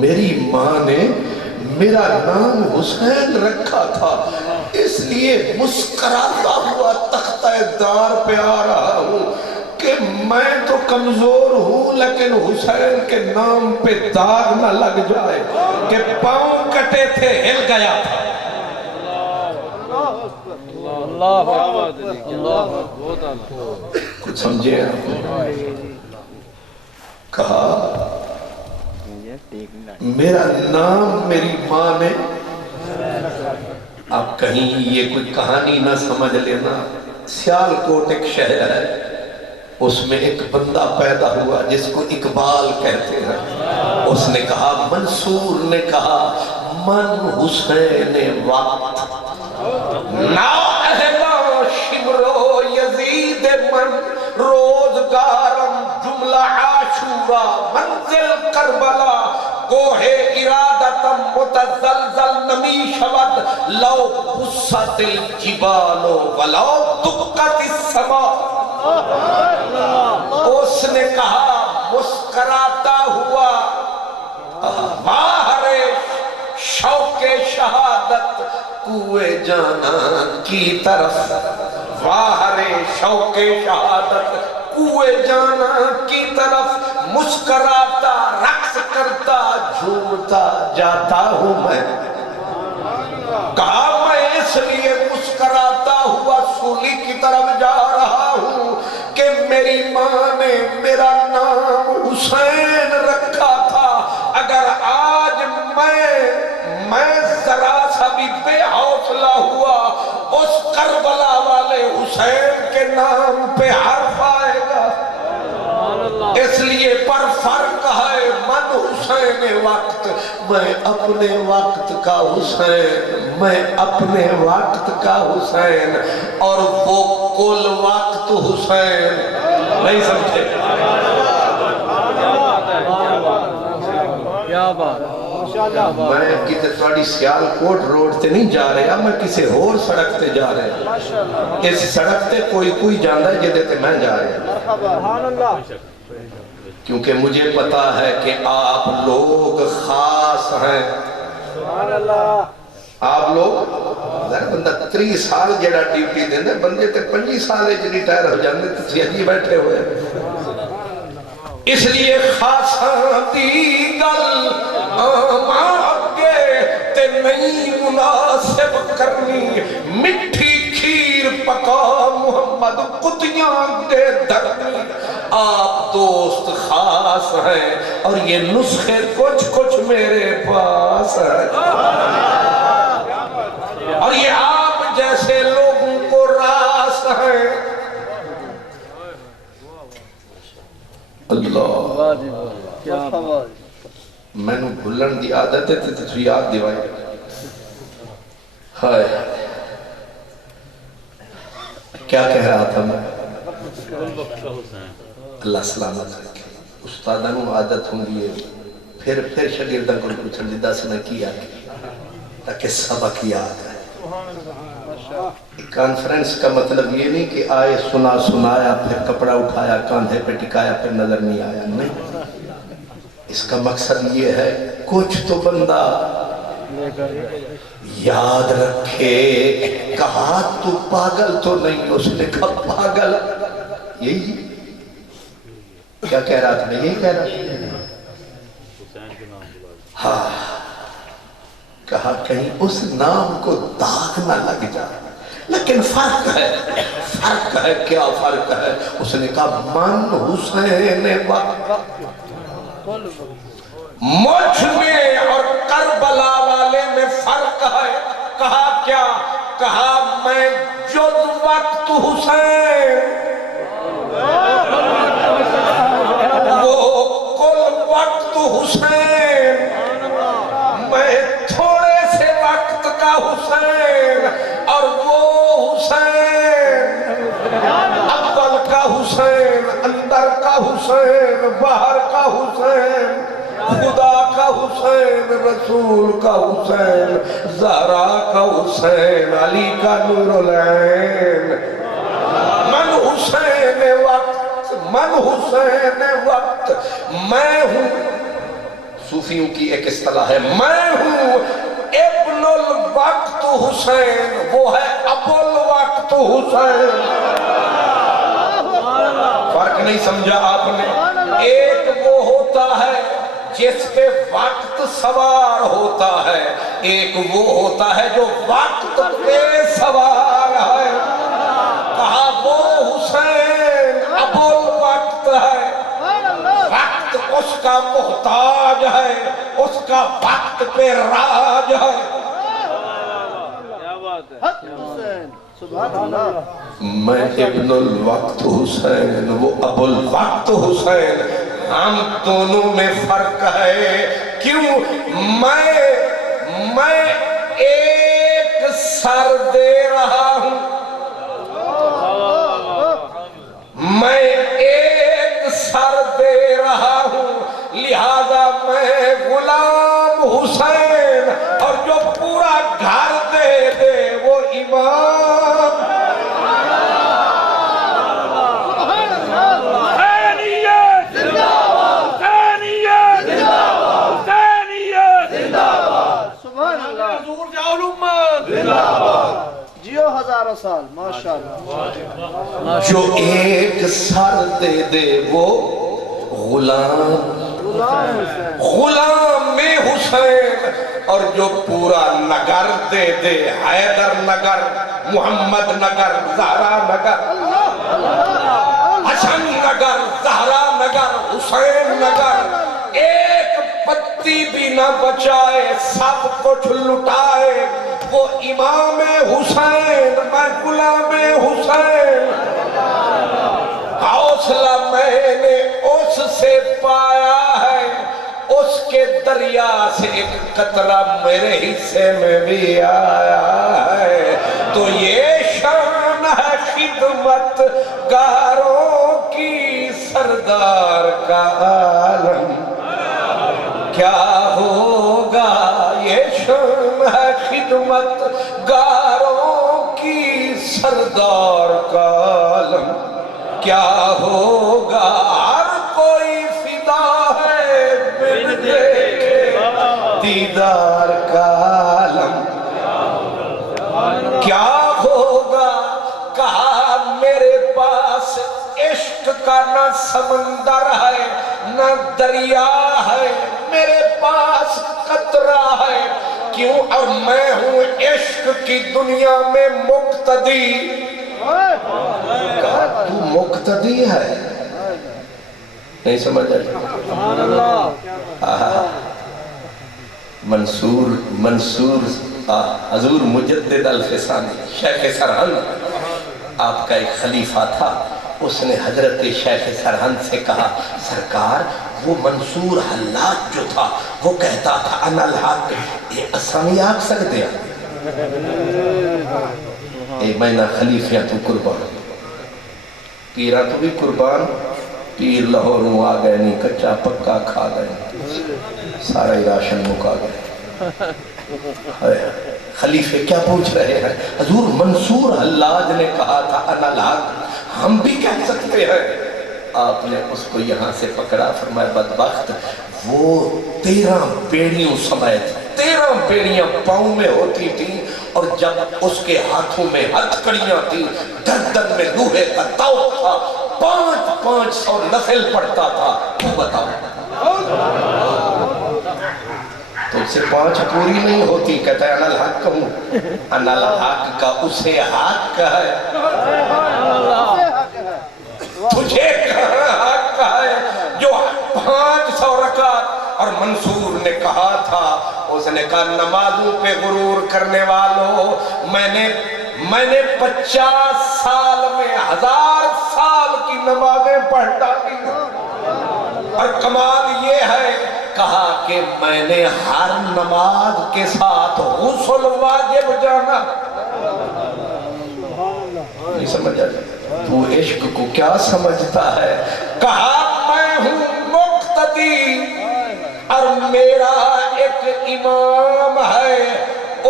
میری ماں نے میرا نام حسین رکھا تھا, اس لیے مسکراتا ہوا تختہ دار پہ آ رہا ہوں کہ میں تو کمزور ہوں لیکن حسین کے نام پہ داغ نہ لگ جائے کہ پاؤں کٹے تھے ہل گیا تھا. اللہ اللہ. کچھ سمجھے؟ کہا میرا نام میری ماں نے. آپ کہیں یہ کوئی کہانی نہ سمجھ لینا. سیالکوٹ ایک شہر ہے, اس میں ایک بندہ پیدا ہوا جس کو اقبال کہتے ہیں. اس نے کہا, منصور نے کہا, من حسین وقت نا اہلا شمرو یزید من روزگارم جملہ عاشورا منزل کربلا کوہ ارادتم متزلزل قلبی شود لو بست الجبال ولو دقت السماء. اس نے کہا مسکراتا ہوا باہر شوق شہادت کوئے جانان کی طرف، باہر شوق شہادت کوئے جانان کی طرف مسکراتا رقص کرتا جھومتا جاتا ہوں میں. کہا میں اس لیے مسکراتا ہوا سولی کی طرف جا رہا ہوں کہ میری ماں نے میرا نام حسین رکھا تھا. اگر آج میں ذرا سا بھی بے حوصلہ ہوا اس کربلا والے حسین کے نام پہ حرف آئے گا. اس لیے پر فرق ہے من حسین وقت، میں اپنے وقت کا حسین، میں اپنے وقت کا حسین اور وہ کل وقت حسین. نہیں سمجھے؟ کیا بات میں کتے تھوڑی سیالکوٹ روڈ تے نہیں جا رہا، میں کسی اور سڑک تے جا رہا. اس سڑک تے کوئی جاندہ ہے جدے تے میں جا رہا، کیونکہ مجھے پتا ہے کہ آپ لوگ خاص ہیں. آپ لوگ بندہ 30 سال جڑا ڈیوٹی دیندے بندے تے 25 سال جی ریٹائر ہو جاندے تو سیاجی بیٹھے ہوئے. اس لیے خاصاں دی گل آگے تے نہیں مناسب کرنی. مٹھی کھیر پکا محمد کتیاں دے درمی. آپ دوست خاص ہیں اور یہ نسخے کچھ میرے پاس ہیں اور یہ آپ جیسے لوگوں کو راس ہیں. اللہ میں نو بھلن دی عادت ہے تو یاد دیوائی. ہائے کیا کہہ رہا تھا میں؟ اللہ سلامت رکھے. استادانوں عادت ہوں گی پھر شاگردان کو پوچھن دی دس نہ کیا تاکہ سبق یاد ہے. کانفرنس کا مطلب یہ نہیں کہ آئے سنایا پھر کپڑا اٹھایا کاندھے پہ ٹکایا پھر نظر نہیں آیا. نہیں، اس کا مقصد یہ ہے کچھ تو بندہ یاد رکھے. کہا تو پاگل تو نہیں، اس نے کہا پاگل. یہی کیا کہہ رہا تھا؟ میں یہی کہہ رہا ہاں. کہا کہیں اس نام کو داغ نہ لگ جائے. لیکن فرق ہے کیا فرق ہے؟ اس نے کہا من حسین وقت مجھ میں اور کربلا والے میں فرق ہے. کہا کیا؟ کہا میں جز وقت حسین وہ کل وقت حسین، میں تھوڑے سے وقت کا حسین اور وہ حسین اول کا حسین، اندر کا حسین، باہر کا حسین، خدا کا حسین، رسول کا حسین، زہرا کا حسین، علی کا نور العین. من حسین وقت، من حسین وقت. میں ہوں، صوفیوں کی ایک اصطلاح ہے، میں ہوں ابن الوقت حسین، وہ ہے ابو الوقت حسین. فرق نہیں سمجھا آپ نے؟ ایک وہ ہوتا ہے جس پہ وقت سوار ہوتا ہے، ایک وہ ہوتا ہے جو وقت پہ سوار ہے. کہا وہ حسین ابو الوقت ہے، وقت اس کا محتاج ہے، اس کا وقت پہ راج ہے. میں ابن الوقت حسین، وہ ابو الوقت حسین. ہم دونوں میں فرق ہے. کیوں؟ میں ایک سر دے رہا ہوں، میں ایک سر دے رہا ہوں، لہذا میں غلام حسین، اور جو پورا سال ماشاءاللہ جو ایک سر دے دے وہ غلام میں حسین، اور جو پورا نگر دے دے، حیدر نگر، محمد نگر، زہرا نگر، حسن نگر، زہرا نگر، حسین نگر، ایک پتی بھی نہ بچائے، سب کچھ لٹائے، وہ امام حسین، میں غلام حسین۔ حوصلہ میں نے اس سے پایا ہے، اس کے دریا سے ایک قطرہ میرے حصے میں بھی آیا ہے، تو یہ شان ہے خدمت گاروں کی سردار کا عالم کیا ہوگا، یہ شان ہے خدمت گاروں کی سردار کا عالم کیا ہوگا، ہر کوئی فدا ہے بن دیکھے دیدار کا عالم کیا ہوگا، کہا میرے پاس عشق کا نہ سمندر ہے نہ دریا ہے، میرے پاس قطرہ ہے، کیوں اور میں ہوں عشق کی دنیا میں مقتدی۔ کہا تو مقتدی ہے، نہیں سمجھ آئی؟ منصور حضور مجدد الفسانی شیخ سرہند، آپ کا ایک خلیفہ تھا، اس نے حضرت شیخ سرہند سے کہا سرکار وہ منصور حلاج جو تھا وہ کہتا تھا انا الحق، یہ اسامی آگ سکتے ہیں ایک مہینہ خلیفیاں تو قربان، پیرہ تو بھی قربان، پیر لاہوروں آ گئے نہیں، کچا پکا کھا گئے، سارا ہی راشن مکا گئے۔ خلیفے کیا پوچھ رہے ہیں؟ حضور منصور حلاج نے کہا تھا انا الحق، ہم بھی کہہ سکتے ہیں۔ آپ نے اس کو یہاں سے پکڑا، فرمایا بدبخت، وہ 13 بیڑیوں سمیت 13 بیڑیاں پاؤں میں ہوتی تھیں، اور جب اس کے ہاتھوں میں ہتھ کڑیاں تھیں، گردن میں لوہے کا تاؤ تھا، 500 نفل پڑھتا تھا، تو بتاؤ تو اسے 5 پوری نہیں ہوتی، کہتا ہے انا الحق ہوں، انا الحق کا اسے حق ہے، تجھے کہاں حق ہے جو 500 رکعت۔ اور منصور نے کہا تھا، اس نے کہا نمازوں پہ غرور کرنے والوں، میں نے 50 سال میں 1000 سال کی نمازیں پڑھ ڈالی، اور کمال یہ ہے کہا کہ میں نے ہر نماز کے ساتھ غسل واجب جانا۔ نہیں سمجھ آ جائے تو عشق کو کیا سمجھتا ہے؟ کہا میں ہوں مقتدی اور میرا ایک امام ہے،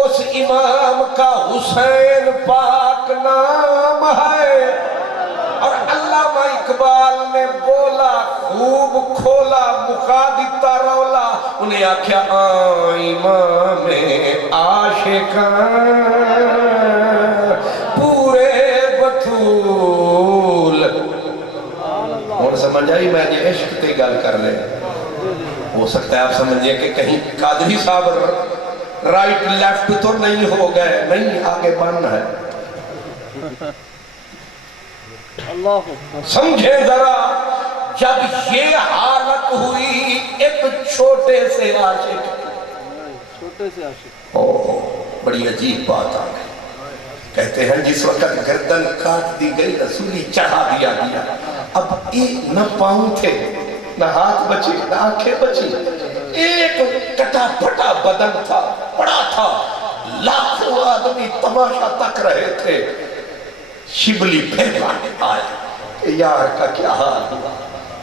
اس امام کا حسین پاک نام ہے، اور علامہ اقبال نے بولا خوب کھولا مقادتا رولا، انہیں آکھیا امام عاشقان پورے بطول۔ اور سمجھ آئی میں یہ عشق تے گل کر لیں، ہو سکتا ہے آپ سمجھئے کہ کہیں قادری صاحب رائٹ لیفٹ تو نہیں ہو گئے، نہیں آگے بن ہے۔ سمجھیں ذرا، جب یہ حالت ہوئی ایک چھوٹے سے عاشق، بڑی عجیب بات آ گئی، کہتے ہیں جس وقت گردن کاٹ دی گئی رسولی چڑھا دیا گیا، اب ایک نہ پاؤں تھے نہ ہاتھ بچے نہ آنکھیں بچی، ایک کٹا پٹا بدن تھا، پڑا تھا، لاکھوں آدمی تماشا تک رہے تھے۔ شبلی پھر آیا کہ یار کا کیا حال ہوا،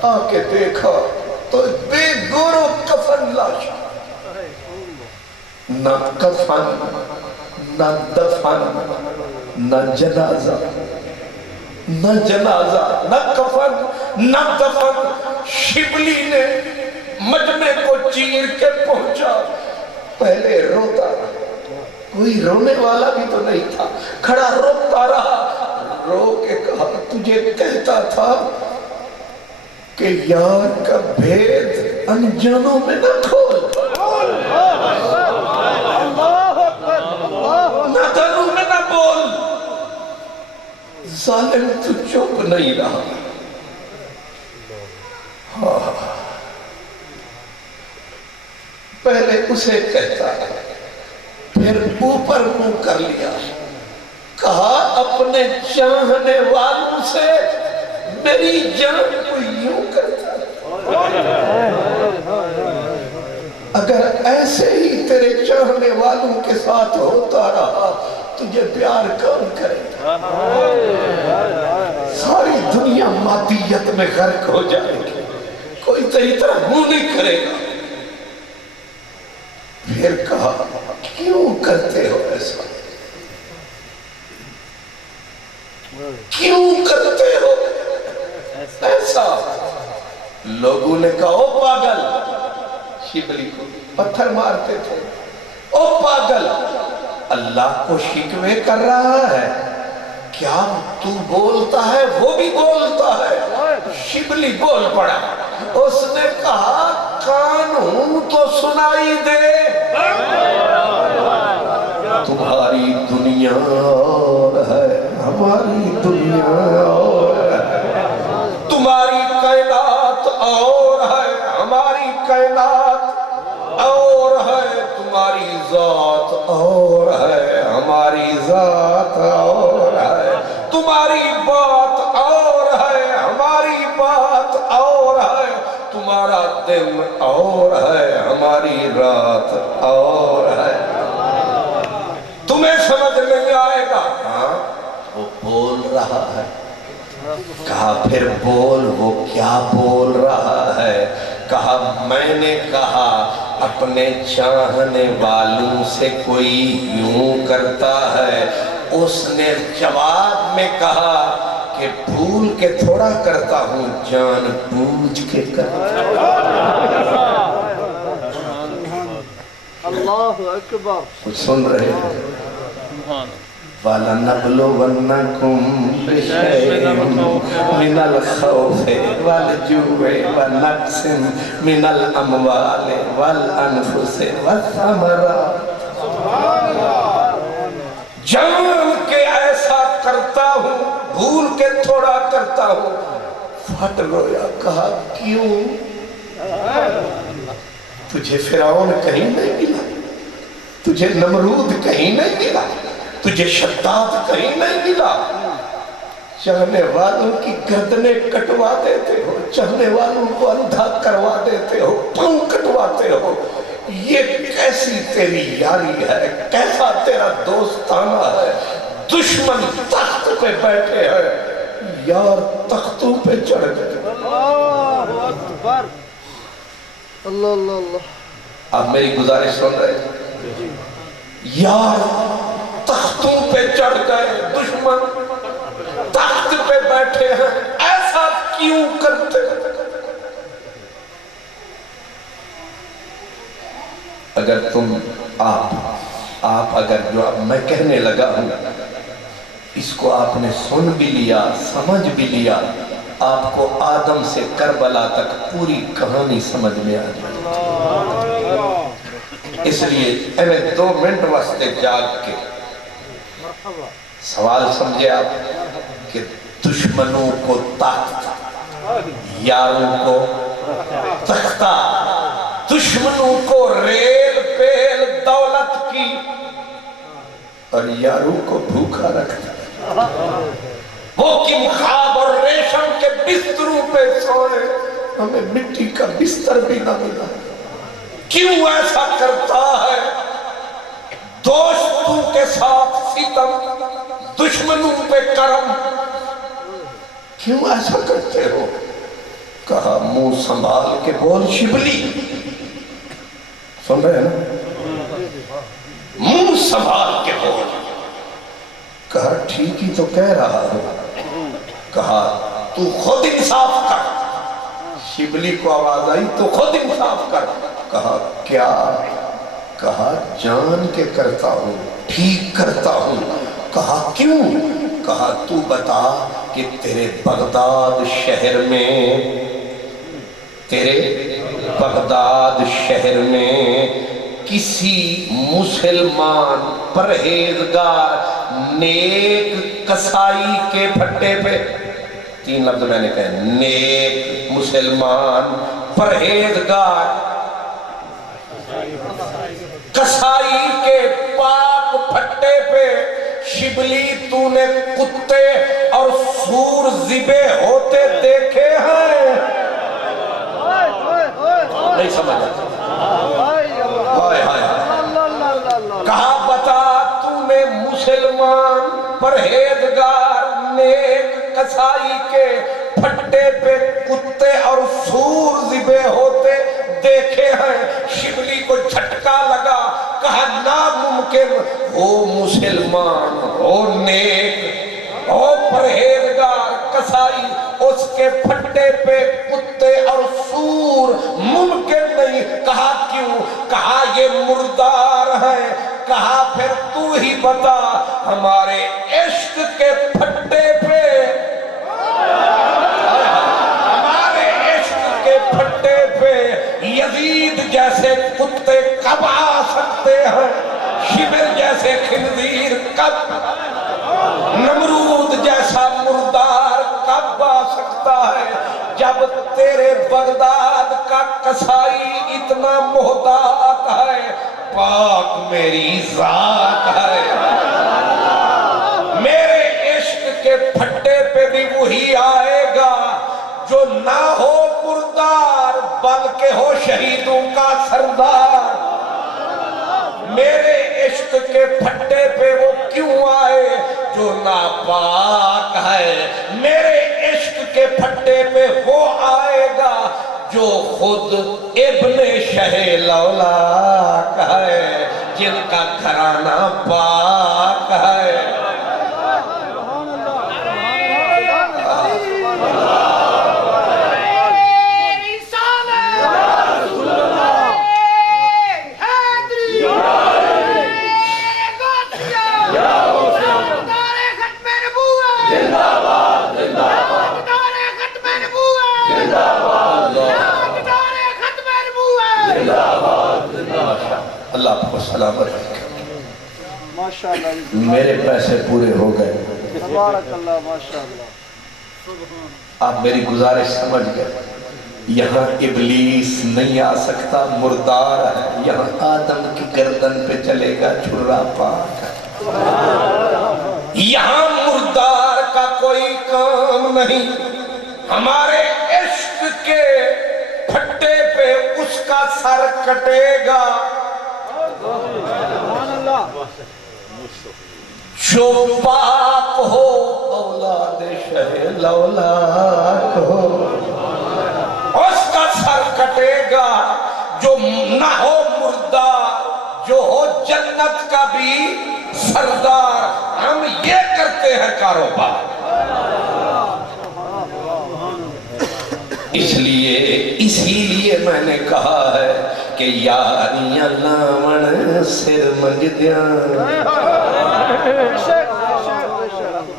آ کے دیکھا تو بے گورو کفن لاشا، نہ کفن نہ دفن نہ جنازہ، نہ جنازہ نہ کفن نہ دفن۔ شبلی نے مجمع کو چیر کے پہنچا، پہلے روتا کوئی رونے والا بھی تو نہیں تھا، کھڑا روتا رہا، رو کے کہا تجھے کہتا تھا کہ یار کا بھید انجانوں میں نہ کھول، نادانوں میں نہ بول۔ ظالم تو چپ نہیں رہا، پہلے اسے کہتا پھر اوپر منہ کر لیا، کہا اپنے چاہنے والوں سے میری جان کو یوں کرتا۔ اگر ایسے ہی تیرے چاہنے والوں کے ساتھ ہوتا رہا تجھے پیار کون کرے؟ ساری دنیا مادیت میں غرق ہو جائے گی، کوئی تیری طرح منہ نہیں کرے گا۔ پھر کہا کیوں کرتے ہو ایسا؟ کیوں کرتے ہو ایسا؟ لوگوں نے کہا او پاگل، شبلی کو پتھر مارتے تھے، او پاگل اللہ کو شکوے کر رہا ہے کیا؟ تو بولتا ہے وہ بھی بولتا ہے۔ شبلی بول پڑا، اس نے کہا کان ہوں تو سنائی دے، تمہاری دنیا اور ہے ہماری دنیا اور ہے، تمہاری کائنات اور ہے ہماری کائنات اور ہے، تمہاری ذات اور ہے ہماری ذات اور ہے، تمہاری بات اور ہے ہماری بات اور ہے، تمہارا دن اور ہے ہماری رات اور ہے۔ تمہیں سمجھ نہیں آئے گا؟ ہاں وہ بول رہا ہے۔ کہا پھر بول، وہ کیا بول رہا ہے؟ کہا میں نے کہا اپنے چاہنے والوں سے کوئی یوں کرتا ہے، اس نے جواب میں کہا کہ بھول کے تھوڑا کرتا ہوں، جان بوجھ کے کرتا ہوں۔ اللہ اکبر، کچھ سن رہے ہیں؟ وَلَنَبْلُوَنَّكُمْ بِشَيْءٍ مِّنَ الْخَوْفِ وَالْجُوعِ وَنَقْصٍ مِّنَ الْأَمْوَالِ وَالْأَنفُسِ وَالثَّمَرَاتِ۔ جان کے ایسا کرتا ہوں، بھول کے تھوڑا کرتا ہوں۔ پھٹ رویا، کہا کیوں؟ تجھے فرعون کہیں نہیں ملا، تجھے نمرود کہیں نہیں ملا، تجھے شداد کہیں نہیں ملا۔ چاہنے والوں کی گردنیں کٹوا دیتے ہو، چاہنے والوں کو اندھا کروا دیتے ہو، پاؤں کٹواتے ہو۔ یہ کیسی تیری یاری ہے، کیسا تیرا دوستانہ ہے؟ دشمن تخت پہ بیٹھے ہیں، یار تختوں پہ چڑھ گئے۔ اللہ اکبر، اللہ اللہ اللہ۔ آپ میری گزارش سن رہے ہیں؟ یار تختوں پہ چڑھ گئے، دشمن تخت پہ بیٹھے ہیں، ایسا کیوں کرتے ہیں؟ اگر تم آپ اگر جو اب میں کہنے لگا ہوں اس کو آپ نے سن بھی لیا، سمجھ بھی لیا، آپ کو آدم سے کربلا تک پوری کہانی سمجھ میں آ جائے۔ اس لیے ایویں 2 منٹ واسطے جاگ کے سوال سمجھے آپ کہ دشمنوں کو طاقت، یاروں کو تختہ، دشمنوں کو ریل پیل دولت کی، اور یاروں کو بھوکا رکھتا، وہ کم خواب اور ریشم کے بستروں پہ سوئے، ہمیں مٹی کا بستر بھی نہ ملا۔ کیوں ایسا کرتا ہے؟ دوستوں کے ساتھ ستم، دشمنوں پہ کرم، کیوں ایسا کرتے ہو؟ کہا منہ سنبھال کے بول شبلی، سن رہے ہیں نا؟ منہ سنبھال کے بول۔ کہا ٹھیک ہی تو کہہ رہا ہو۔ کہا تو خود انصاف کر۔ شبلی کو آواز آئی تو خود انصاف کر۔ کہا کیا؟ کہا جان کے کرتا ہوں۔ ٹھیک کرتا ہوں۔ کہا کیوں؟ کہا تو بتا کہ تیرے بغداد شہر میں، تیرے بغداد شہر میں کسی مسلمان پرہیزگار نیک کسائی کے پھٹے پہ، 3 لفظ میں نے کہا، نیک مسلمان پرہیزگار کسائی کے پاک پھٹے پہ شبلی تو نے کتے اور سور ذبح ہوتے دیکھے ہیں؟ نہیں سمجھا؟ کہا بتا تو نے مسلمان پرہیزگار نیک کسائی کے پھٹے پہ کتے اور سور ذبح ہوتے دیکھے ہیں؟ شبلی کو جھٹکا لگا، کہا ناممکن، ہو مسلمان، ہو نیک، ہو پرہیزگار کسائی، اس کے پھٹے پہ کتے اور سور ممکن نہیں۔ کہا کیوں؟ کہا یہ مردار ہیں۔ کہا پھر تو ہی بتا، ہمارے عشق کے پھٹے پہ، ہمارے عشق کے پھٹے پہ یزید جیسے کتے کب آ سکتے ہیں؟ شبر جیسے خنزیر کب، نمرود جیسا مردار کب آ سکتا ہے؟ جب تیرے بغداد کا کسائی اتنا محتاط ہے، پاک میری ذات ہے، میرے عشق کے پھٹے پہ بھی وہی آئے گا جو نہ ہو مردار بلکہ ہو شہیدوں کا سردار۔ میرے عشق کے پھٹے پہ وہ کیوں آئے جو ناپاک ہے؟ میرے عشق کے پھٹے پہ وہ آئے گا جو خود ابن شہ لولاک ہے، جن کا گھرانہ پاک ہے۔ اللہ آپ کو سلامت رکھے۔ ماشاءاللہ، میرے پیسے پورے ہو گئے۔ تبارک اللہ، ماشاءاللہ۔ آپ میری گزارش سمجھ گئے؟ یہاں ابلیس نہیں آ سکتا، مردار ہے۔ یہاں آدم کی گردن پہ چلے گا، چھڑا پاک ہے۔ یہاں مردار کا کوئی کام نہیں۔ ہمارے عشق کے پھٹے پہ اس کا سر کٹے گا جو پاک ہو، اولاد شہ لولاک ہو، اس کا سر کٹے گا۔ جو نہ ہو مردار، جو ہو جنت کا بھی سردار۔ ہم یہ کرتے ہیں کاروبار، اسی لیے میں نے کہا ہے کہ یاریاں لاون سر منگدیاں۔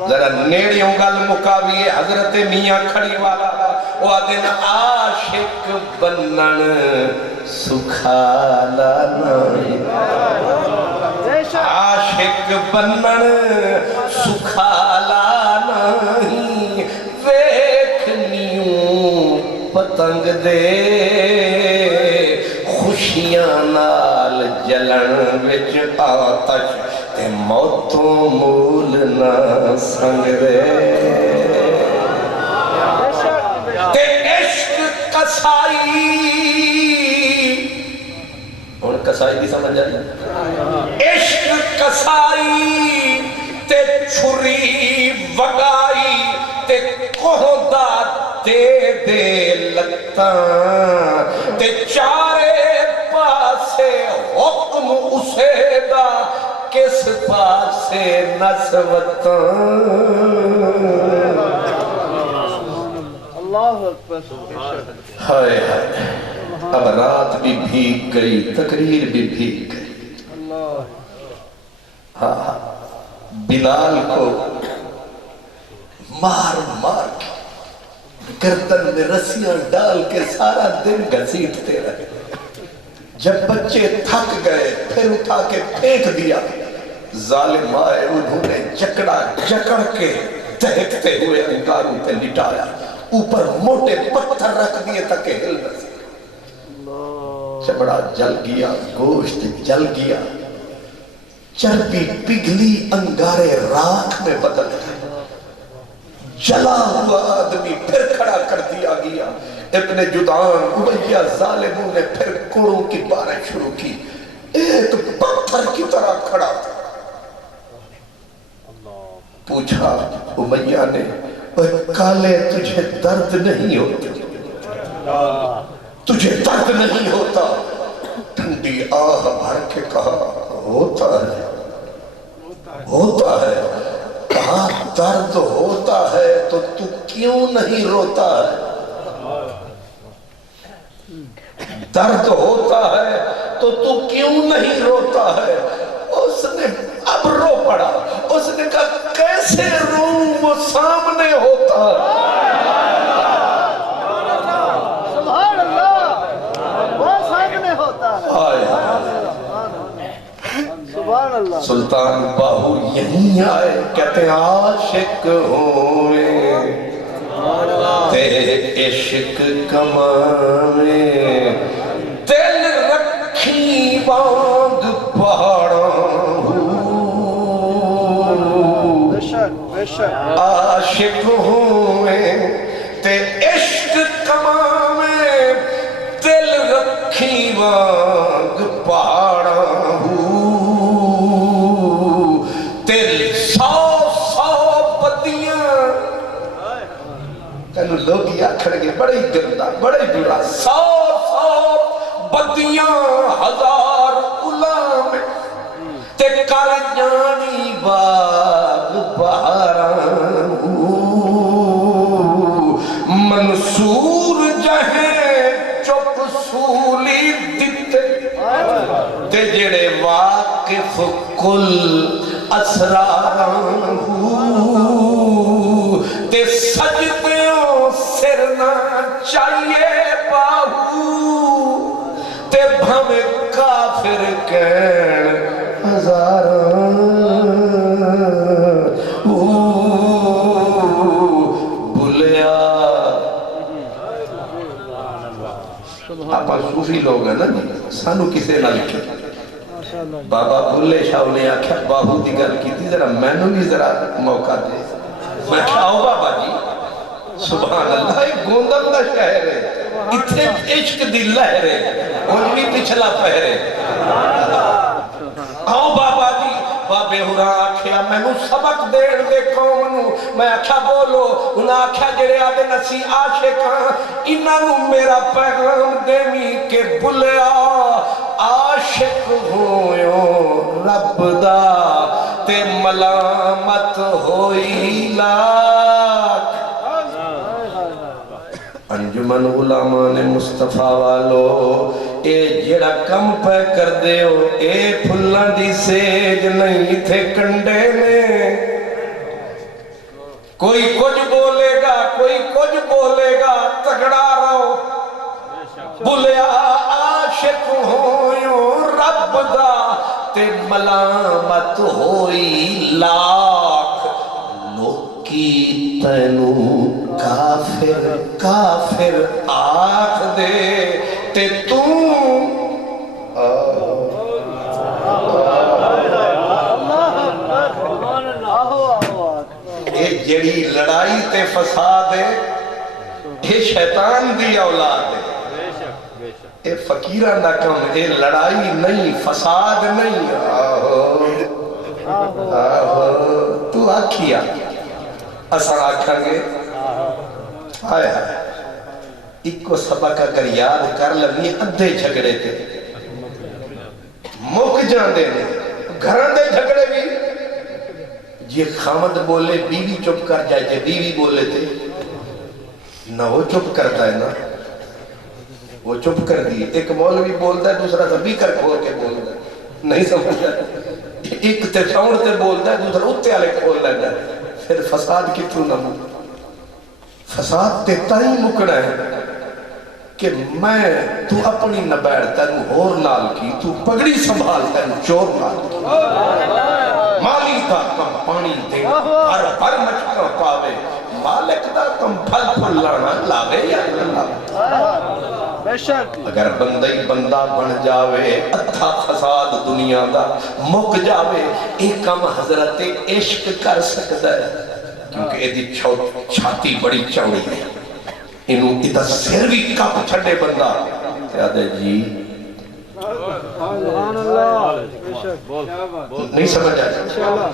ذرا نیڑیوں گل مکاویے حضرت میاں کھڑی والا، وہ دن عاشق بنن سکھالا نہیں، عاشق بنن سکھالا نہیں، ویکھنیوں پتنگ دے خوشیاں نال جلن وچ آتش تے موتوں مول نہ سنگ دے۔ تے عشق کسائی، اور کسائی بھی سمجھ جائے، عشق کسائی تے چھری وگائی تے کوہدا دے دے لگتاں تے چارے پاسے حکم اسے دا، کس پاسے نسوتاں۔ اللہ اکبر۔ ہائے ہائے، اب رات بھی بھیگ گئی، تقریر بھی بھیگ گئی۔ بلال کو مار مار کے گردن میں رسیاں ڈال کے سارا دن گھسیٹتے رہے. جب بچے تھک گئے پھر اٹھا کے پھینک دیا. ظالم آئے انہوں نے جکڑا جکڑ کے دہکتے ہوئے انگاروں پہ لٹایا. اوپر موٹے پتھر رکھ دیے تاکہ ہل نہ سکے. چمڑا جل گیا, گوشت جل گیا, چربی پگھلی, انگارے راکھ میں بدل گئے. جلا ہوا آدمی پھر کھڑا کر دیا گیا. ابن جدعان امیہ ظالموں نے پھر کوڑوں کی بارش شروع کی. ایک پتھر کی طرح کھڑا تھا. پوچھا امیہ نے, کالے تجھے درد نہیں ہوتا؟ تجھے درد نہیں ہوتا؟ ٹھنڈی آہ بھر کے کہا ہوتا ہے, ہوتا ہے. کہا درد ہوتا ہے تو تو کیوں نہیں روتا ہے؟ درد ہوتا ہے تو تو کیوں نہیں روتا ہے؟ اس نے اب رو پڑا. اس نے کہا کیسے روؤں, وہ سامنے ہوتا ہے. سبحان اللہ, وہ سامنے ہوتا ہے. سبحان اللہ. سلطان باہو یہیں آئے, کہتے ہیں عاشق ہوئے تے عشق کماوے, دل رکھی باندھ پہاڑاں. بے شک بے شک. عاشق ہوئے تے عشق کماوے, دل رکھی باندھ پہاڑاں. دل سو سو بدیاں, تینو لوگ آکھن گے بڑے گندا بڑے برا. سو سو بدیاں ہزار غلام تے کر جانی باغ بہاراں. منصور جہیں چپ سولی دتے تے جڑے واقف کل اسراراں. تے سجدیوں سر نہ چاہیے باہو, تے بھویں کافر کہن ہزاراں. بھلیا آپ صوفی لوگ ہیں نا جی, سانو کسے نہ لکھے. بابا بھلے شاہ نے آکھا باہو دی گل کی تھی, ذرا میں نے بھی ذرا موقع دے. میں کھاؤ بابا جی, سبحان اللہ, ایک گوندم دا شہر ہے, اتنے عشق دی لہر ہے, انج بھی پچھلا پہرے. آؤ بابا جی. بابے ہورا آکھیا میں نو سبق دین دے قوم نو. میں آکھیا بولو. انہاں آکھیا جڑے آدے نسی عاشقاں, انہاں نو میرا پیغام دیوی کہ بھلیا عاشق ہویوں رب دا تے ملامت ہوئی لاکھ. انجمن علماء مصطفیٰ والو, اے جڑا کم پہ کر دے ہو, اے پھلاں دی سیج نہیں تھے کنڈے میں. کوئی کچھ بولے گا, کوئی کچھ بولے گا, تگڑا رہو. بھلیا عاشق ہویوں رب دا تے ملامت ہوئی لاکھ. لوکی تینو کافر کافر آکھ دے تے اے جڑی لڑائی تے فساد ہے, اے شیطان دی اولاد ہے. اے فقیران دا کم, اے لڑائی نہیں, فساد نہیں. تو آکھیا اساں آکھاں گے آئے آئے. ایک کو سبق اگر یاد کر لگی ادھے جھگڑے تے مک جاندے نے. گھران دے جھگڑے بھی جی خامد بولے بیوی چپ کر جائے, جے بیوی بولے تے نہ وہ چپ کرتا ہے نا, وہ چپ کر دی. ایک مولوی بولتا ہے, دوسرا سبھی کر کھول کے بولتا ہے, نہیں سمجھا. ایک تے ساؤنڈ تے بولتا ہے دوسرا اتے والے کھول لینا پھر فساد کتوں نہ مک فساد تے تائیں مکنا ہے کہ میں تو اپنی نبیڑ تینو ہور نال کی تو پگڑی سنبھال تینو چور نال کی مالی دا کم پانی دے ہر مچکا پاوے مالک دا کم پھل پھل لانا لاوے یا اللہ بے شک اگر بندہ ہی بندہ بن جاوے اتھا فساد دنیا دا مک جاوے ایک کم حضرت عشق کر سکتا ہے کیونکہ ایدی چھاتی بڑی چوڑی ہے انہوں ادھا سر بھی کپ چھڑے بندہ تیادے جی سبحان اللہ بے شک نہیں سمجھ آئے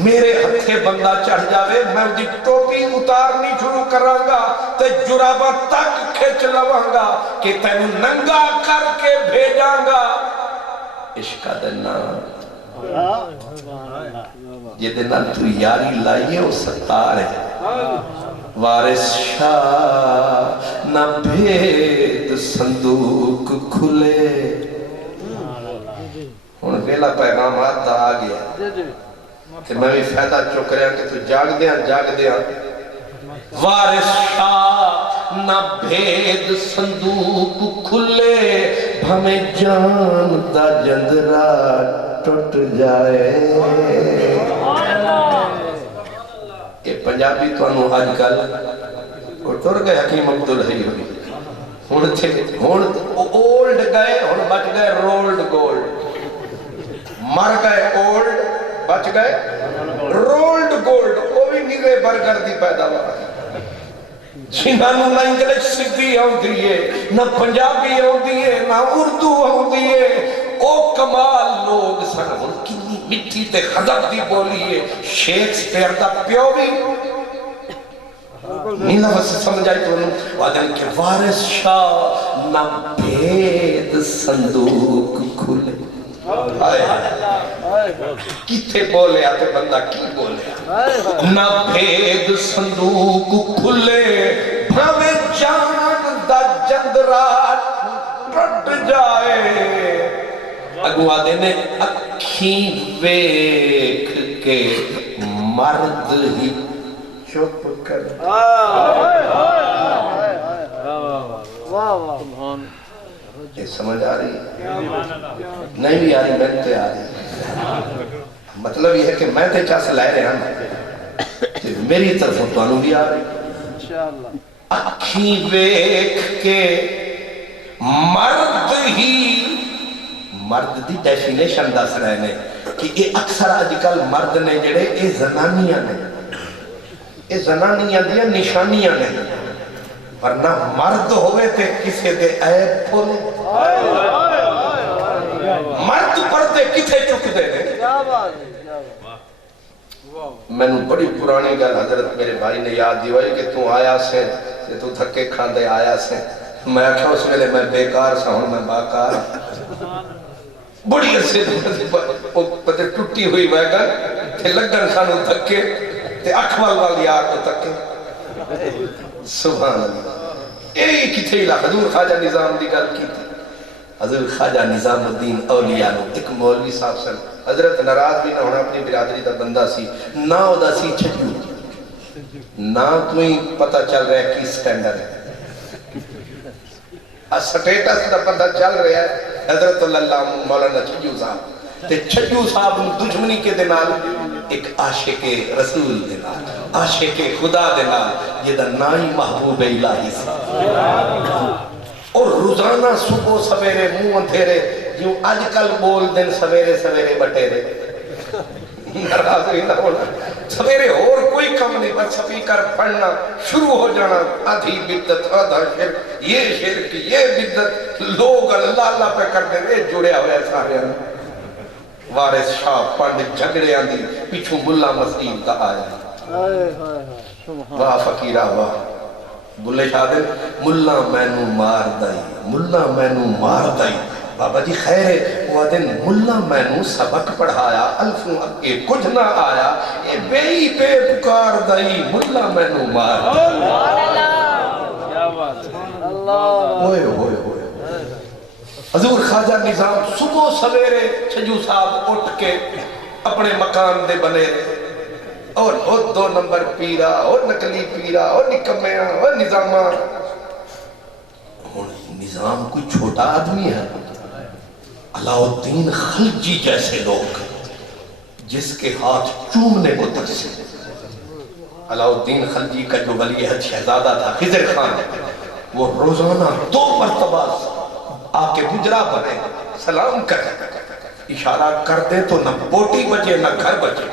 میرے ہتھے بندہ چڑھ جاوے میں دی ٹوپی اتارنی شروع کرانگا تے جرابہ تک کھچ لوانگا کہ تینو ننگا کر کے بھیجانگا عشقہ دینا یہ دینا تو یاری لائیے وہ ستار ہے وارث شاہ نہ بھید صندوق کھلے ہون ویلا پیغامات دا آ گیا کہ میں بھی فائدہ چک رہا کہ تو جاگ دیا وارث شاہ نہ بھید صندوق کھلے ہمیں جان دا جندرا ٹوٹ جائے یہ پنجابی تو انہوں آج کل وہ ٹر گئے حکیم عبدالحی ہوئی ہون اولڈ گئے ہون بچ گئے رولڈ گولڈ مر گئے اولڈ بچ گئے رولڈ گولڈ وہ بھی نیرے برگر دی پیدا ہوا جنہاں نہ انگلش سکھی ہوں دیئے نہ پنجابی ہوں دیئے نہ اردو ہوں دیئے او کمال لوگ سن ان کنی مٹی تے خضب دی بولیے شیکسپیر دا پیو بھی نہیں لفظ سمجھائی تو انہوں وعدن کہ وارث شاہ نہ بھید صندوق کھلے کتے بولے آتے بندہ کی بولے نہ بھید صندوق کھلے بھرے جان دا جندرات ٹٹ جائے اگوا دینے اکھیں ویکھ کے مرد ہی چپ کر یہ سمجھ آ رہی نہیں بھی آ رہی میں تے آ رہی مطلب یہ ہے کہ میں تے چاہ سے لائے رہے ہیں میری طرف تو انہوں بھی آ رہی اکھیں ویکھ کے مرد ہی مرد دی ڈیفینیشن دس رہے ہیں کہ یہ اکثر آج کل مرد نے جڑے یہ زنانیاں نے یہ زنانیاں دیا نشانیاں نے ورنہ مرد ہوئے تھے کسے دے عیب پھول مرد پردے کتے چک دے دے میں نے بڑی پرانی گل حضرت میرے بھائی نے یاد دیوائی کہ تو آیا سے تو تھکے کھاندے آیا سے میں کہا اس ویلے میں بیکار سا ہوں میں باکار بڑی عرصے پتے ٹوٹی ہوئی ویگن تے لگن سانو تھکے تے اکھوال والی آر کو تھکے سبحان اللہ یہی کتھے علاقہ حضور خواجہ نظام دی گل کی تھی حضور خواجہ نظام الدین اولیاء نو ایک مولوی صاحب سن حضرت ناراض بھی نہ ہونا اپنی برادری دا بندہ سی نہ او دا سی چھجو نہ تو ہی پتہ چل رہا ہے کی سٹینڈر ہے سٹیٹس دا پتہ چل رہا ہے حضرت اللہ مولانا چھجو صاحب تے چھجو صاحب دشمنی کے دنال ایک عاشق رسول دنال عاشق خدا دنال یہ دا نائی محبوب الہی سے اور روزانہ صبح سویرے منہ اندھیرے جو آج کل بول دن سویرے سویرے بٹیرے ناراض ہی نہ ہونا سویرے اور کوئی کم نہیں بس سپیکر پڑھنا شروع ہو جانا آدھی بدت آدھا شرک یہ شرک یہ بدت لوگ اللہ اللہ پہ کر دے رہے جڑے ہوئے سارے وارث شاہ پنڈ جھگڑے آندھی پیچھو ملا مسلم کا آیا واہ فقیرہ واہ بلے شاہ دے ملا مینو مار دائی ملا مینو مار دائی بابا جی خیر ہے وہ دن ملا مینو سبق پڑھایا الفوں اگے کچھ نہ آیا اے بے ہی بے پکار دائی ملا مینو مار دائی ہوئے ہوئے ہوئے حضور خواہ خواجہ نظام صبح سویرے چھجو صاحب اٹھ کے اپنے مکان دے بنے اور خود 2 نمبر پیرا اور نقلی پیرا اور نکمیاں اور نظامہ. نظام کوئی چھوٹا آدمی ہے. علاء الدین خلجی جیسے لوگ جس کے ہاتھ چومنے کو ترسے. علاء الدین خلجی کا جو ولی عہد شہزادہ تھا خضر خان، وہ روزانہ 2 مرتبہ آ کے بجرا بنے سلام کرے، اشارہ کر دے تو نہ بوٹی بچے نہ گھر بچے.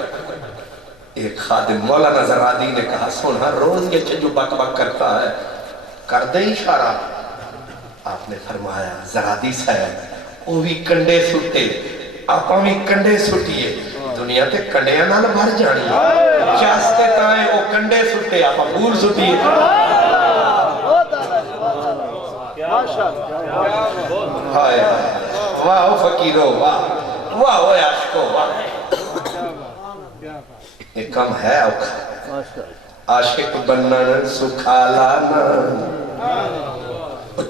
ایک خادم مولانا زرادی نے کہا سونا روز یہ چھجو بک بک کرتا ہے، کر دے اشارہ. آپ نے فرمایا زرادی صاحب وہ بھی کنڈے سٹے آپ بھی کنڈے سٹیے، دنیا تے کنڈیاں نال بھر جانی چاستے تائیں وہ کنڈے سٹے آپ پھول سٹیے. ہائے واہ فقیرو واہ واہ عاشقو واہ. یہ کم ہے اوکھا عاشق بنن سکھالا نا.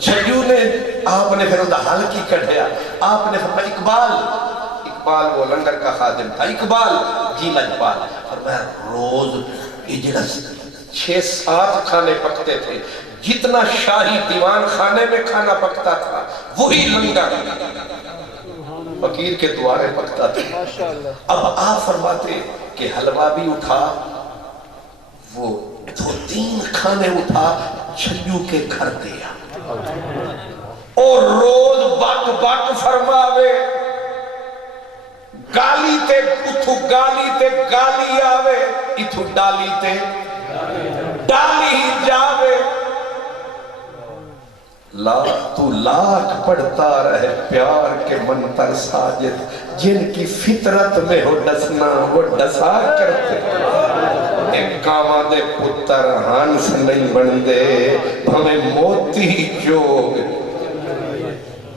چھجو نے آپ نے پھر اندھا حال کی کڑھیا. آپ نے فرمایا اقبال وہ لنگر کا خادم تھا، اقبال جی لجپال فرمایا روز یہ جگہ 6-7 کھانے پکتے تھے، جتنا شاہی دیوان خانے میں کھانا پکتا تھا وہی لنگر فقیر کے دوارے پکتا تھا. اب آپ فرماتے کہ حلوہ بھی اٹھا، وہ 2-3 کھانے اٹھا چھجو کے گھر دیا اور روز بک بک فرماوے گالی تے اتھو گالی تے گالی آوے اتھو ڈالی تے ڈالی ہی جاوے. تو لاکھ پڑھتا رہے پیار کے منتر ساجد، جن کی فطرت میں ہو ڈسنا وہ ڈسا کرتے. ایک کاما دے پتر ہنس نہیں بندے ہمیں موتی جوگ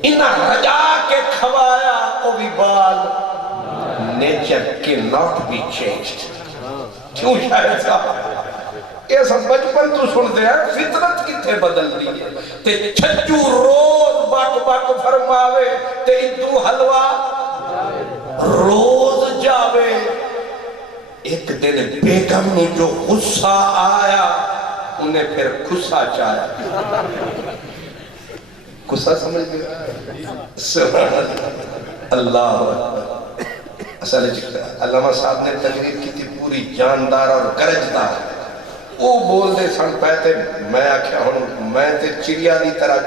انہا رجا کے کھوایا او بھی بال. Nature cannot be changed. کیوں شاید صاحب یہ سب بچپن تو سن دے ہیں فطرت کتے بدل دی ہے. تے چھجو روز بک بک فرماوے تے ادو حلوہ روز جاوے. ایک دن بیگم نے جو غصہ آیا انہیں پھر غصہ چاہیا. غصہ سمجھ گیا سبحان اللہ. اصل علامہ صاحب نے تقریر کی تھی پوری جاندار اور گرجدار. وہ بول دے سن پہتے میں آکھیا ہوں میں تے چڑیا دی طرح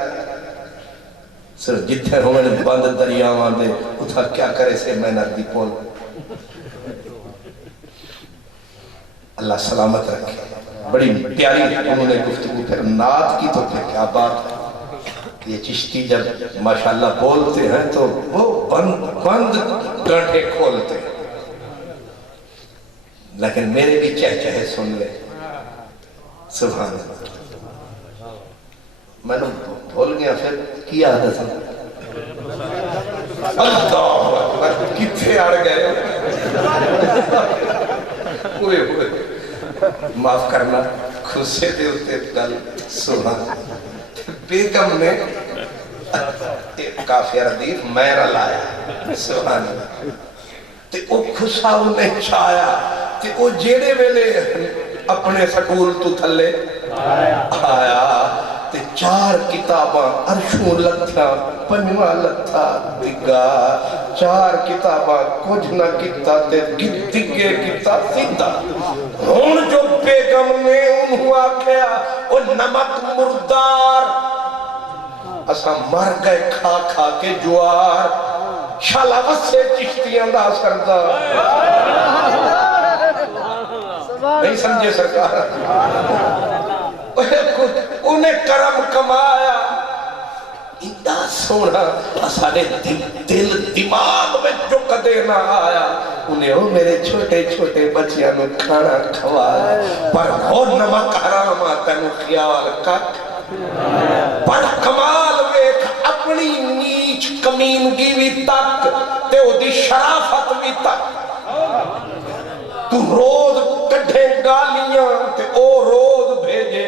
صرف جتھے ہوئے بند دریاوان دے اتھا کیا کرے سے میں نردی پول. اللہ سلامت رکھے. بڑی پیاری انہوں نے گفتگو پھر نعت کی تو پھر کیا بات ہے. یہ چشتی جب ماشاءاللہ بولتے ہیں تو وہ بند گانٹھے کھولتے ہیں، لیکن میرے بھی چہچہے سن لے. سبحان اللہ. میں نے بھول گیا پھر کیا عادت ہے. اللہ اکبر کتھے اڑ گئے ہوئے معاف کرنا خصے دے ہوتے گل. سبحان بیگم نے کافی ردیف میرا لایا. سبحان اللہ. تے او خصہ انہیں چھایا تے او جیڑے ویلے اپنے سٹول تو تھلے آیا تے 4 کتاباں عرشوں لتھا پنجواں لتھا دگا. 4 کتاباں کچھ نہ کتا تے دگے کتا سیدھا. ہون جو بیگم نے انہوں آکھیا او نمک مردار اسا مر گئے کھا کھا کے جوار شالا وسے چشتیاں دا سردار. نہیں سمجھے سرکار. انہیں کرم کمایا اتنا سونا اسانے دل دماغ میں جو کدے نہ آیا. انہیں وہ میرے چھوٹے چھوٹے بچیاں نو کھانا کھوایا پر وہ نمک حرام آتا نو خیال کٹ پر کمال ویکھ اپنی نیچ کمینگی بھی تک تے او دی شرافت بھی تک. تو روز کڈھے گالیاں تے او روز بھیجے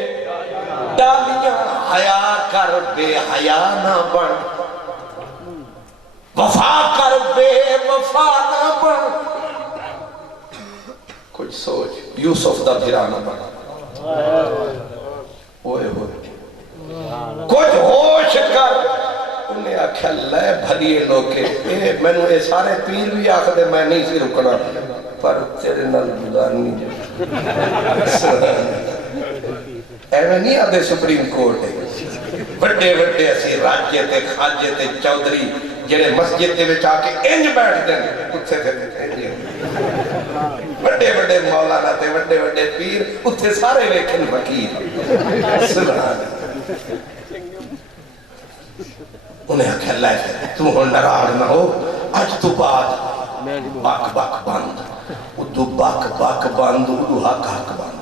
ڈالیاں. حیا کر بے حیا نہ بن. وفا کر بے وفا نہ بن. کچھ سوچ یوسف دا بھرا نہ بنا. ہوئے کچھ ہوش کر. انہیں آکھا لے بھلیے لوکے میں نے یہ سارے پیر بھی آکھ دے میں نہیں سی رکنا پر تیرے نال گزارنی جو ایویں نہیں آدھے سپریم کورٹ ہے. بڑے بڑے اسی راجے تے خاجے تے چودھری جنہیں مسجد دے وچ آ کے انج بیٹھ دیں اتھے تھے بڑے بڑے مولانا تے بڑے بڑے پیر اتھے سارے ویکھن فقیر. سبحان انہیں آکھا لے تم ہو نراض نہ ہو اج تو بعد باک باک بند ادو باک باک بند ادو حق حق بند.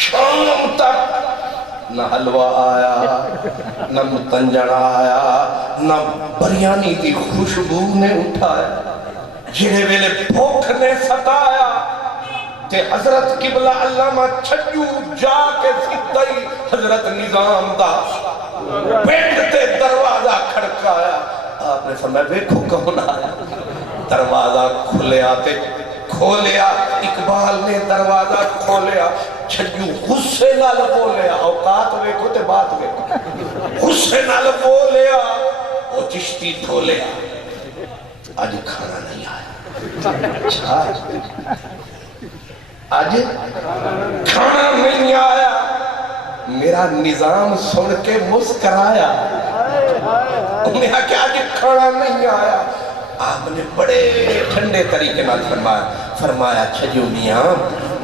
شام تک نہ حلوہ آیا نہ متنجن آیا نہ بریانی کی خوشبو نے اٹھایا. جنہیں ویلے بھوک نے ستایا تے حضرت قبلہ علامہ چھجو جا کے سدھائی حضرت نظام دا بیٹھ تے دروازہ کھڑکایا. آپ نے فرمایا دیکھو کون آیا. دروازہ کھلیا تے کھولیا. اقبال نے دروازہ کھولیا. چھجو غصے نال بولیا. اوقات ویکھو تے بات ویکھو. غصے نال بولیا وہ چشتی ٹھولیا آج کھانا نہیں آیا. آج کھانا نہیں آیا. میرا نظام سن کے مسکرایا. انہیں کہا کہ آج کھانا نہیں آیا. آپ نے بڑے ٹھنڈے طریقے نال فرمایا چھجو میاں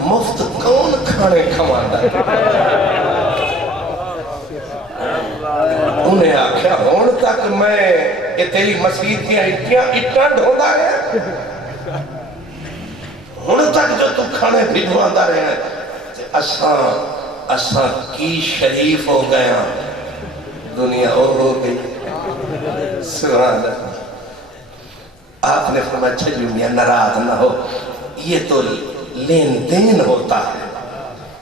مفت کون کھانے کھواندا. انہیں آکھیا ہون تک میں یہ تیری مسجد دیا اٹھاں ڈھوندا ہے ہون تک جو تو کھانے بھجواندا رہے ہیں اساں کی شریف ہو گیا دنیا ہو گئی. سبحان اللہ. آپ نے فرمایا چھجو میاں ناراض نہ ہو یہ تو لین دین ہوتا ہے.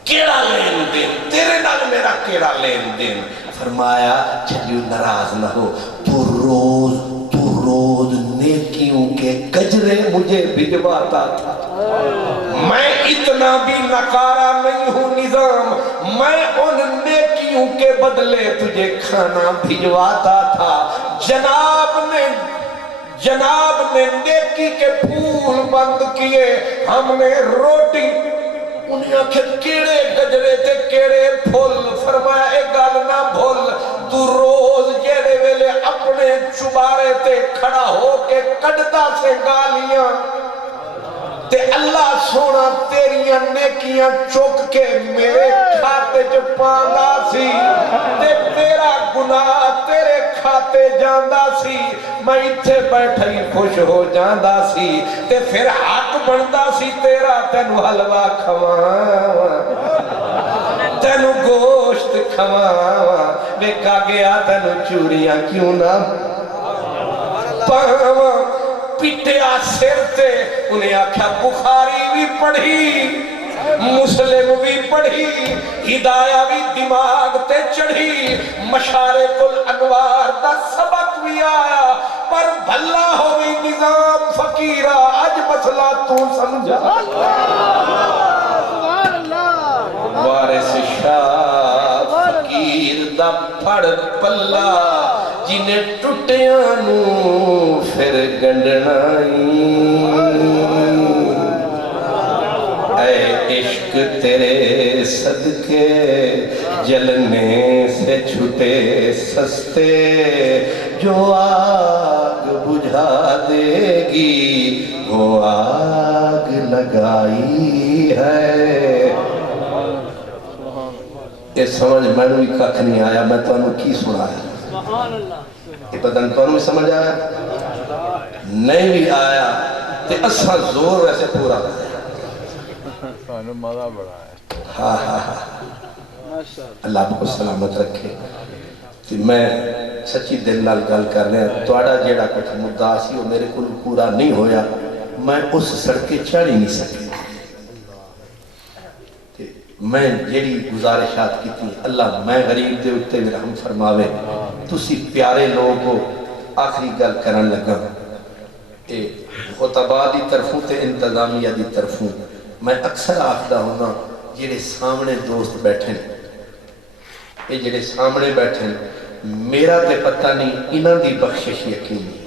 کیڑا لین دین تیرے نال میرا کیڑا لین دین. فرمایا چھجو ناراض نہ ہو تو روز نیکیوں کے گجرے مجھے بھجواتا تھا. میں اتنا بھی نکارا نہیں ہوں نظام. میں ان نیکیوں کے بدلے تجھے کھانا بھجواتا تھا. جناب نے نیکی کے پھول بند کیے. ہم نے روٹی انہیں آنکھیں کیڑے گجرے تے کیڑے پھول. فرمایا ایک گال نہ بھول تو روز جیڑے ویلے اپنے چبارے تے کھڑا ہو کے کڑتا سے گالیاں تے اللہ سونا تیریاں نیکیاں چوک کے میرے کھاتے جو پاندا سی تے تیرا گناہ تیرے کھاتے جاندہ سی. میں اتھے بیٹھا ہی خوش ہو جاندہ سی تے پھر حق بندہ سی تیرا تینو حلوہ کھواواں تینو گوشت کھواواں ویکھا گیا تینو چوریاں کیوں نہ پاواں. پیٹیا سر تے انہیں آکھا بخاری بھی پڑھی مسلم بھی پڑھی ہدایہ بھی دماغ تے چڑھی مشارق الانوار دا سبق بھی آیا پر بھلا ہوئی نظام فقیرہ آج مسئلہ تو سمجھا. وارث شاہ فقیر دا پھڑ پلا جنہیں ٹوٹیاں نو پھر گنڈنائی. اے عشق تیرے صدقے جلنے سے چھٹے سستے جو آگ بجھا دے گی وہ آگ لگائی ہے. یہ سمجھ میں نے ککھ نہیں آیا. میں تو انہوں کی سنایا یہ بدن تو انہوں سمجھ آیا نہیں بھی آیا تے اساں زور ویسے پورا مزہ بڑا ہے. ہاں ہاں ہاں اللہ آپ کو سلامت رکھے. میں سچی دل نال گل کر رہا توڑا جیڑا کچھ مدعا سی وہ میرے کو پورا نہیں ہویا. میں اس سڑکے چڑھ ہی نہیں سکی. میں جیڑی گزارشات کی تھی اللہ میں غریب دے اتے بھی رحم فرماوے. تسی پیارے لوگ ہو آخری گل کرن لگا اے خطبہ دی طرفوں تے انتظامیہ دی طرفوں میں اکثر آخدا ہونا جڑے سامنے دوست بیٹھے اے جڑے سامنے بیٹھے میرا تے پتہ نہیں انہاں دی بخشش یقینی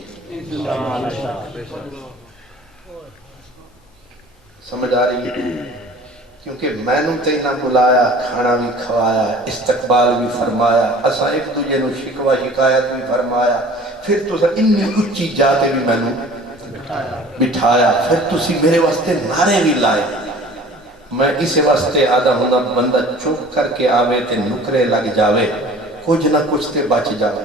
سمجھ آ رہی ہے کیونکہ میں نے تے انہاں بلایا کھانا بھی کھوایا استقبال بھی فرمایا اساں ایک دوجے نو شکوہ شکایت بھی فرمایا پھر تو انی اچھی جاتے بھی میں نے بٹھایا پھر تسی میرے واسطے نعرے بھی لائے میں اسے واسطے آدھا ہونا بندہ چپ کر کے آوے تے نکرے لگ جاوے کچھ نہ کچھ تے بچ جاوے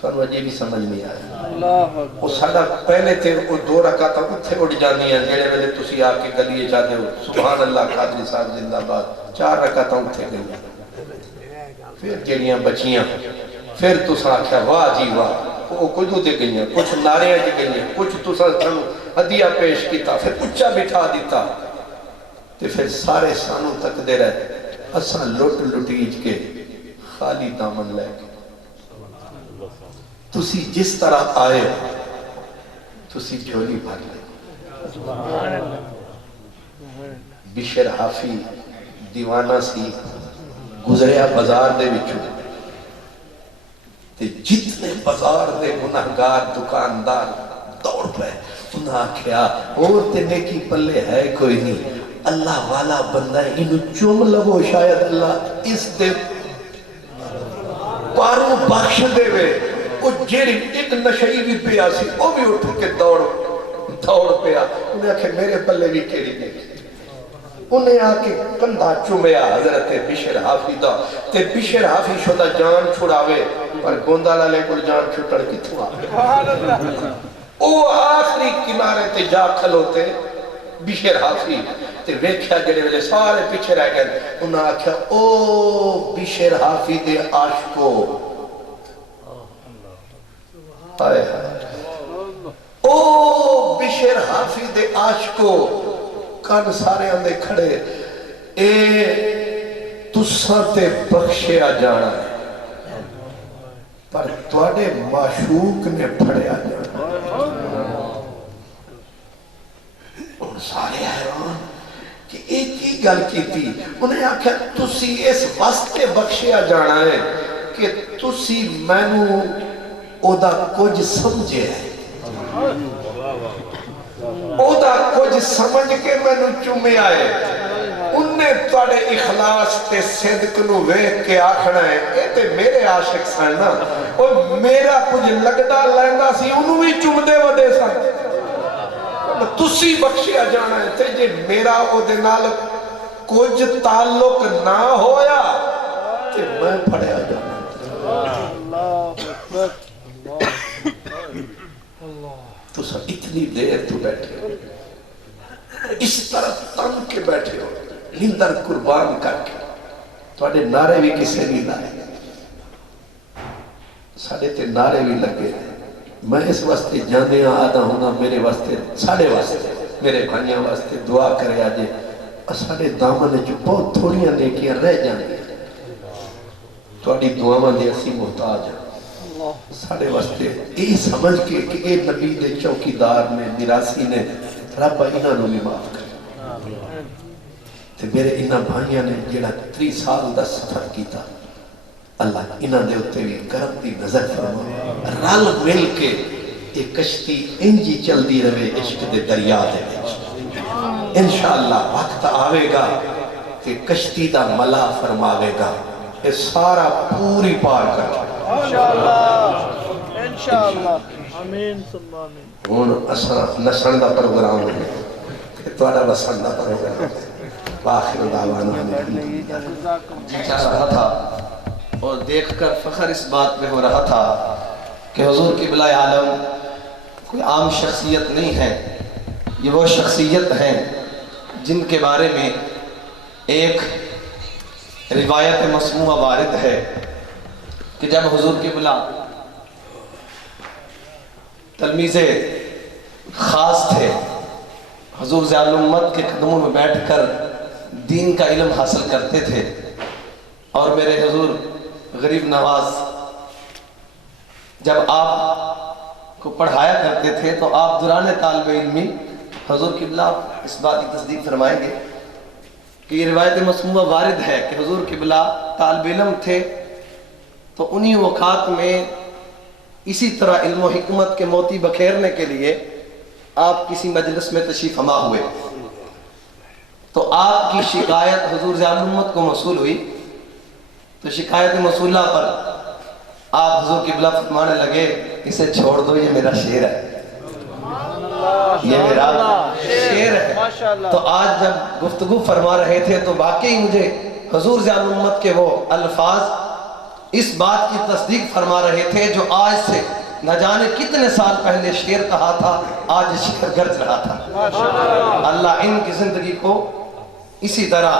سانو وجہ بھی سمجھ نہیں آیا وہ ساڑھا پہلے تے وہ 2 رکعتاں اتھے اڑ جانی ہیں جڑے ویلے تسی آ کے گلیے چاہتے ہو سبحان اللہ قادری صاحب زندہ باد 4 رکعتاں اتھے گئی پھر جڑیاں بچیاں پھر تساں آکھیا واہ جی واہ وہ کچھ دے گئی ہیں کچھ ناریاں جی گئی ہیں کچھ تساں ہدیہ پیش کیتا پھر اچھا بٹھا دیتا تے پھر سارے سانوں تک دے رہے اساں لٹ لٹیج کے خالی دامن لے کے تسی جس طرح آئے تسی جھولی بھر لے بشر حافی دیوانہ سی گزریا بازار دے وچوں تے جتنے بازار دے گناہگار دکاندار دوڑ پہ انہاں کیا اور تے نیکی پلے ہے کوئی نہیں اللہ والا بندہ ہے انہوں چوم لگو شاید اللہ اس دے پاروں بخش دے وے وہ جیڑی ایک نشئی بھی پیا سی وہ بھی اٹھ کے دوڑ پیا انہیں آکھے میرے پلے بھی کیڑی نہیں انہیں آکے کندھا چومیا حضرت بشر حافی دا تے بشر حافی شدہ جان چھڑاوے پر گوندہ لالے کو جان چھٹڑ کی تھوا او آخری کنارے تے جا کھلوتے بشر حافی تے ویکھیا جڑے ویلے سارے پیچھے رہ گئے انہاں آکھیا او بشر حافی دے عاشقو آئے او بشر حافی دے عاشقو کان سارے اندے کھڑے اے تساں تے بخشیا جانا ہے پر تواڈے معشوق نے پھڑیا جانا ان سارے حیران کہ ایک ہی گل کی تھی انہیں آکھا تسی اس واسطے بخشیا جانا ہے کہ تسی مینوں او دا کچھ سمجھے ہے او دا کچھ سمجھ کے مینوں چومے آئے انہیں توڑے اخلاص تے صدق نو ویکھ کے آکھنا ہے اے تے میرے عاشق سن نا اور میرا کچھ لگدا لیندا سی انہوں بھی چوم دے ودے سن تسی بخشیا جانا ہے تے جے میرا او دے نال کچھ تعلق نہ ہویا تے میں پھڑیا جانا تو سب اتنی دیر تو بیٹھے ہو اس طرح تن کے بیٹھے ہو لندر قربان کر کے توڑے نعرے بھی کسے نہیں لائے ساڑھے تے نعرے بھی لگے میں اس واسطے جاندے آدھا ہونا میرے واسطے ساڑھے واسطے میرے بھائیاں واسطے دعا کرے آجے ساڑھے دامن جو بہت تھوڑیاں نیکیاں رہ جانے توڑی دعاواں دے اسی محتاج ہیں ساڑھے واسطے یہ سمجھ کے کہ اے نبی دے چوکیدار نے میراسی نے رب انہاں نو بھی معاف کر تے میرے انہاں بھائیاں نے جیڑا 3 سال دا سفر کیتا اللہ انہاں دے ہوتے بھی کرم دی نظر فرما رل مل کے ایک کشتی انجی چل دی روے عشق دے دریا دے انشاءاللہ وقت آوے گا کہ کشتی دا ملا فرماوے گا یہ سارا پوری پار کر انشاءاللہ آمین ثم آمین ہون اساں نسن دا پروگرام ہے کہ توڑا وسن دا پروگرام ہے باخر دعوانا جی چاہ رہا تھا اور دیکھ کر فخر اس بات میں ہو رہا تھا کہ حضور قبلہ عالم کوئی عام شخصیت نہیں ہے یہ وہ شخصیت ہیں جن کے بارے میں ایک روایت مسموعہ وارد ہے کہ جب حضور قبلہ تلمیذ خاص تھے حضور ضیاء الامت کے قدموں میں بیٹھ کر دین کا علم حاصل کرتے تھے اور میرے حضور غریب نواز جب آپ کو پڑھایا کرتے تھے تو آپ دوران طالب علمی حضور قبلہ اس بات کی تصدیق فرمائیں گے کہ یہ روایت مسموعہ وارد ہے کہ حضور قبلہ طالب علم تھے تو انہی اوقات میں اسی طرح علم و حکمت کے موتی بکھیرنے کے لیے آپ کسی مجلس میں تشریف فرما ہوئے تو آپ کی شکایت حضور ضیاء الامت کو موصول ہوئی تو شکایت موصولہ پر آپ حضور قبلہ فرمانے لگے اسے چھوڑ دو، یہ میرا شعر ہے، یہ میرا شعر ہے۔ تو آج جب گفتگو فرما رہے تھے تو واقعی مجھے حضور ضیاء الامت کے وہ الفاظ اس بات کی تصدیق فرما رہے تھے جو آج سے نہ جانے کتنے سال پہلے شعر کہا تھا، آج شعر گرج رہا تھا۔ اللہ ان کی زندگی کو اسی طرح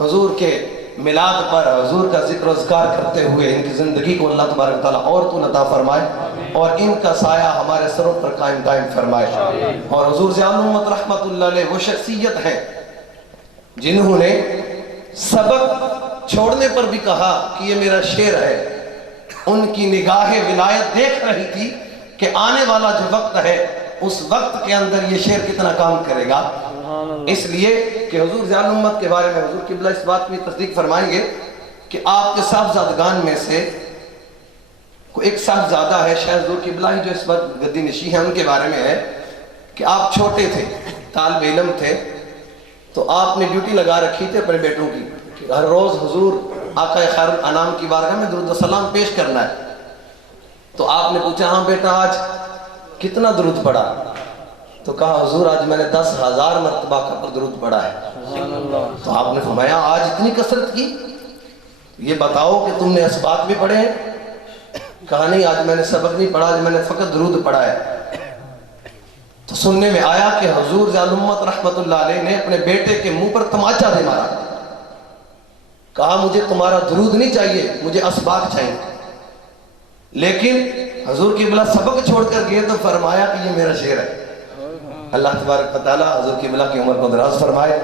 حضور کے میلاد پر حضور کا ذکر و اذکار کرتے ہوئے ان کی زندگی کو اللہ تبارک تعالیٰ اور تو عطا فرمائے اور ان کا سایہ ہمارے سروں پر قائم فرمائے۔ اور حضور ضیاء الامت رحمت اللہ علیہ وہ شخصیت ہے جنہوں نے سبق چھوڑنے پر بھی کہا کہ یہ میرا شعر ہے۔ ان کی نگاہ ولایت دیکھ رہی تھی کہ آنے والا جو وقت ہے اس وقت کے اندر یہ شعر کتنا کام کرے گا، اس لیے کہ حضور ضیاء الامت کے بارے میں حضور قبلہ اس بات میں تصدیق فرمائیں گے کہ آپ کے صاحبزادگان میں سے کوئی ایک صاحبزادہ ہے شاید حضور قبلہ ہی جو اس وقت گدی نشی ہے، ان کے بارے میں ہے کہ آپ چھوٹے تھے، طالب علم تھے، تو آپ نے ڈیوٹی لگا رکھی تھی اپنے بیٹوں کی کہ ہر روز حضور آقا خیر الانام کی بارگاہ میں درود و سلام پیش کرنا ہے۔ تو آپ نے پوچھا ہاں بیٹا آج کتنا درود پڑھا؟ تو کہا حضور آج میں نے 10,000 مرتبہ کا پر درود پڑھا ہے۔ تو آپ نے فرمایا آج اتنی کثرت کی، یہ بتاؤ کہ تم نے اسباق بھی پڑھے ہیں؟ کہا نہیں آج میں نے سبق نہیں پڑھا، آج میں نے فقط درود پڑھا ہے۔ تو سننے میں آیا کہ حضور ضیاء الامت رحمت اللہ علیہ نے اپنے بیٹے کے منہ پر تماچا دے مارا، کہا مجھے تمہارا درود نہیں چاہیے، مجھے اسباق چاہیے۔ لیکن حضور قبلہ سبق چھوڑ کر گئے تو فرمایا کہ یہ میرا شعر ہے۔ اللہ تبارک و تعالیٰ حضور قبلہ کی عمر کو دراز فرمائے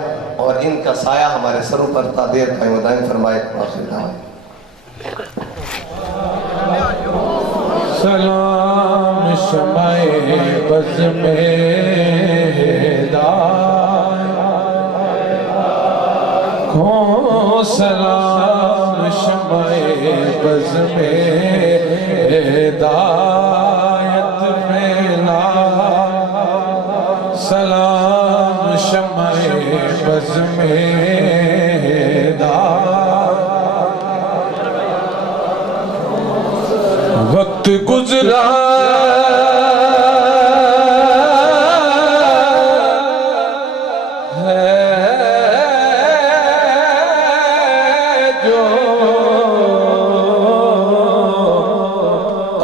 اور ان کا سایہ ہمارے سروں پر تا دیر قائم و دائم فرمائے۔ سلام شمع بز میں کھو، سلام شمع بز میں ہدایت میں لا، سلام شمع بز میں وقت گزرا ہے جو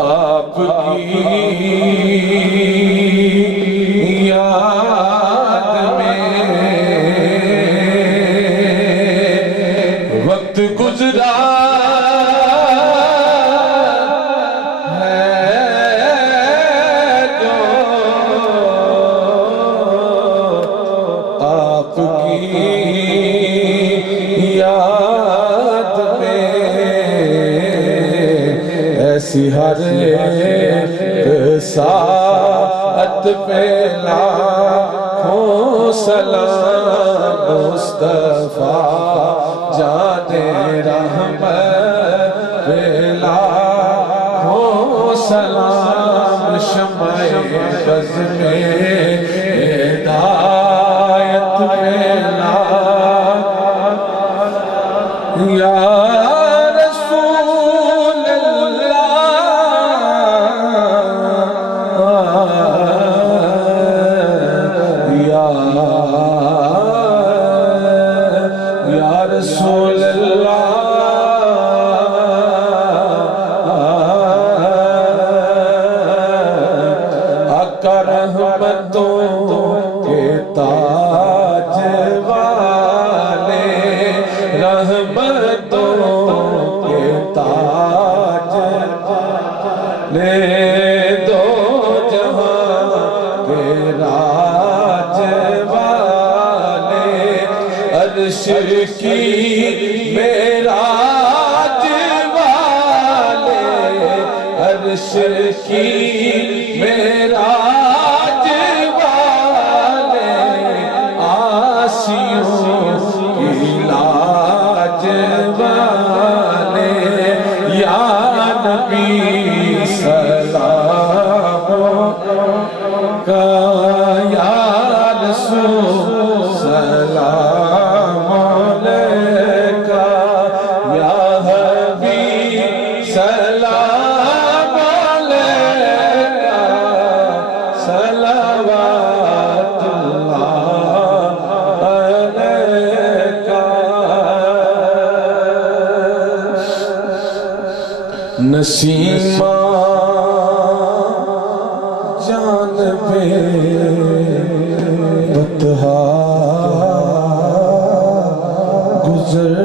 آپ کی یاد میں وقت گزرا ہر ساعت پہ لاکھوں سلام مصطفیٰ جان رحمت پہ لاکھوں سلام شمع بز میں ہدایت پہ یا رسول اللہ آقا رحمتوں کے تاج والے، رحمتوں کے تاج والے، دو جہاں کے راج والے، عرش کی معراج والے، عرش کی معراج والے آسیوں کی لاج والے یا نبی سلام کا یا رسول سلام علیکہ یا حبیب سلام علیکہ صلوات اللہ علیکہ نسیمہ جان پہ بتہا گزر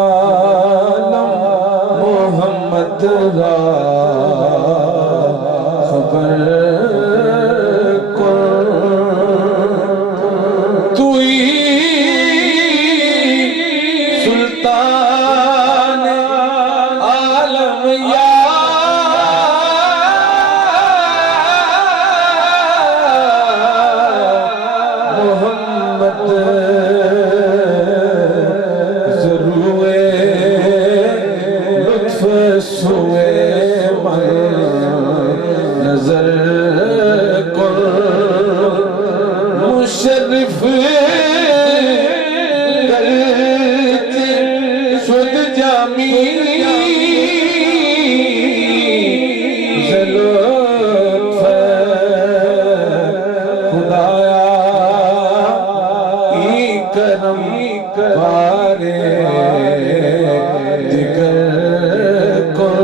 زہوالم محمد را خبر توئی سلطان عالم یا محمد ضروے لطف سوے من نظر کن مشرف کرتے شد جامی لطف خدایا ای کرم بارے دیگر کن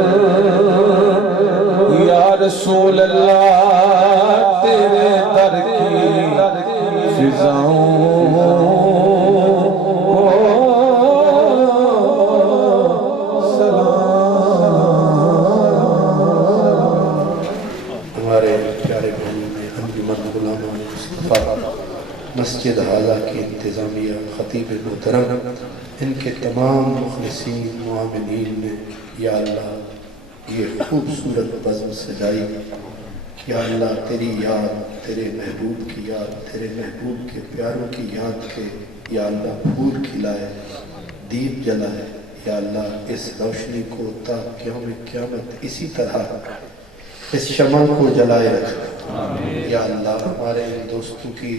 یا رسول اللہ تیرے در کی فضاؤں ہمارے پیارے بھائیوں میں انجمن غلامان مصطفیٰ مسجد حاضہ کی انتظامیہ خطیب محترم ان کے تمام مخلصین معاملین نے یا اللہ یہ خوبصورت بزم سجائی یا اللہ تیری یاد تیرے محبوب کی یاد تیرے محبوب کے پیاروں کی یاد کے یا اللہ پھول کھلائے دیپ جلائے یا اللہ اس روشنی کو تا قیام قیامت اسی طرح اس شمع کو جلائے رکھا یا اللہ ہمارے ان دوستوں کی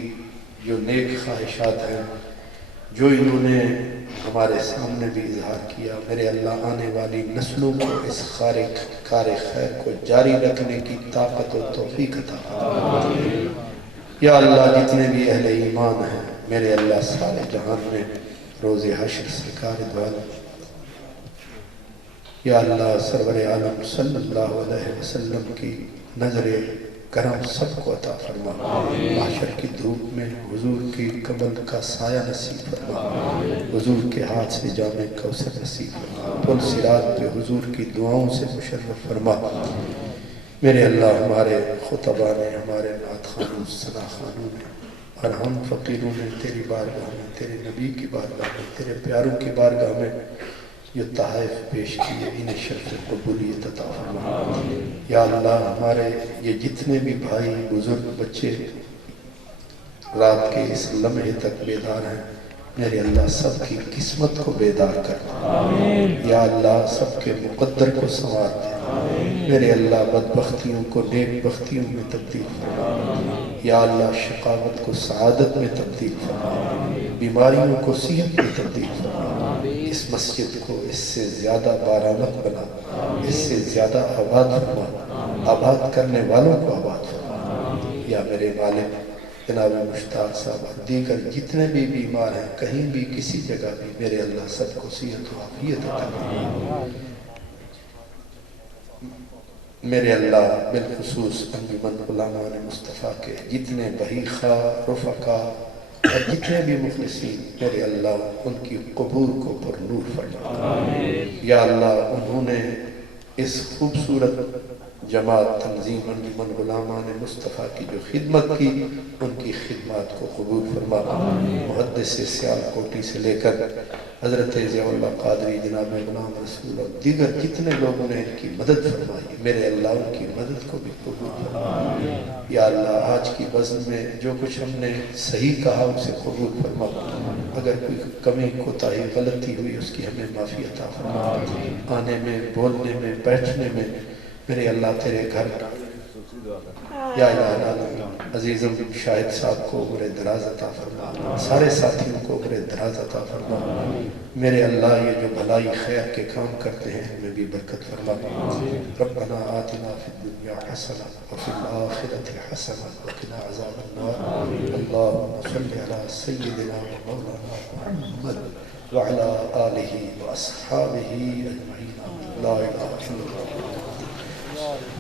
جو نیک خواہشات ہیں جو انہوں نے ہمارے سامنے بھی اظہار کیا میرے اللہ آنے والی نسلوں کو اس کار خیر کو جاری رکھنے کی طاقت و توفیق عطا فرما یا اللہ جتنے بھی اہل ایمان ہیں میرے اللہ سارے جہان میں روز حشر سرکار دو عالم یا اللہ سرور عالم صلی اللہ علیہ وسلم کی نظر کرم سب کو عطا فرما محشر کی دھوپ میں حضور کی قبر کا سایہ نصیب فرما حضور کے ہاتھ سے جام کوثر نصیب فرما پل صراط پہ حضور کی دعاؤں سے مشرف فرما میرے اللہ ہمارے خطبہ نے ہمارے نعت خانوں ثنا خانوں نے اور ہم فقیروں نے تیری بارگاہ میں تیرے نبی کی بارگاہ میں تیرے پیاروں کی بارگاہ میں جو تحائف پیش کیے انہیں شرف قبولیت عطا فرما یا اللہ ہمارے یہ جتنے بھی بھائی بزرگ بچے رات کے اس لمحے تک بیدار ہیں میرے اللہ سب کی قسمت کو بیدار کر یا اللہ سب کے مقدر کو سنوار دے میرے اللہ بدبختیوں کو نیک بختیوں میں تبدیل فرما یا اللہ شقاوت کو سعادت میں تبدیل فرما بیماریوں کو صحت میں تبدیل فرما اس مسجد کو اس سے زیادہ بارآمد بنا اس سے زیادہ آباد فرما آباد کرنے والوں کو آباد فرما یا میرے مالک جناب مشتاق صاحب دیگر جتنے بھی بیمار ہیں کہیں بھی کسی جگہ بھی میرے اللہ سب کو صحت و عافیت عطا فرما میرے اللہ بالخصوص انجمن غلامان مصطفیٰ کے جتنے بہی خواہ رفقا اور جتنے بھی مخلصین میرے اللہ ان کی قبور کو پر نور فرما یا اللہ انہوں نے اس خوبصورت جماعت تنظیم انجمن غلامان مصطفیٰ کی جو خدمت کی ان کی خدمات کو قبول فرما محدث سیال کوٹی سے لے کر حضرت ضیاء اللہ قادری جناب غلام رسول اور دیگر جتنے لوگوں نے ان کی مدد فرمائی، میرے اللہ ان کی مدد کو بھی قبول فرما۔ یا اللہ آج کی بزم میں جو کچھ ہم نے صحیح کہا اسے قبول فرما، اگر کوئی کمی کوتاہی غلطی ہوئی اس کی ہمیں معافی عطا فرما۔ آنے میں، بولنے میں، بیٹھنے میں میرے اللہ تیرے گھر یا الہ العالمین عزیزم شاہد صاحب کو عمر دراز عطا فرما، سارے ساتھیوں کو عمر دراز عطا فرما۔ میرے اللہ یہ جو بھلائی خیر کے کام کرتے ہیں ہمیں بھی برکت فرما۔ ربنا آتنا فی الدنیا حسنہ وفی الآخرۃ حسنہ وقنا عذاب النار۔ اللہم صلی علی سیدنا و مولانا محمد وعلی آلہ واصحابہ اجمعین۔ لا الہ الا اللہ۔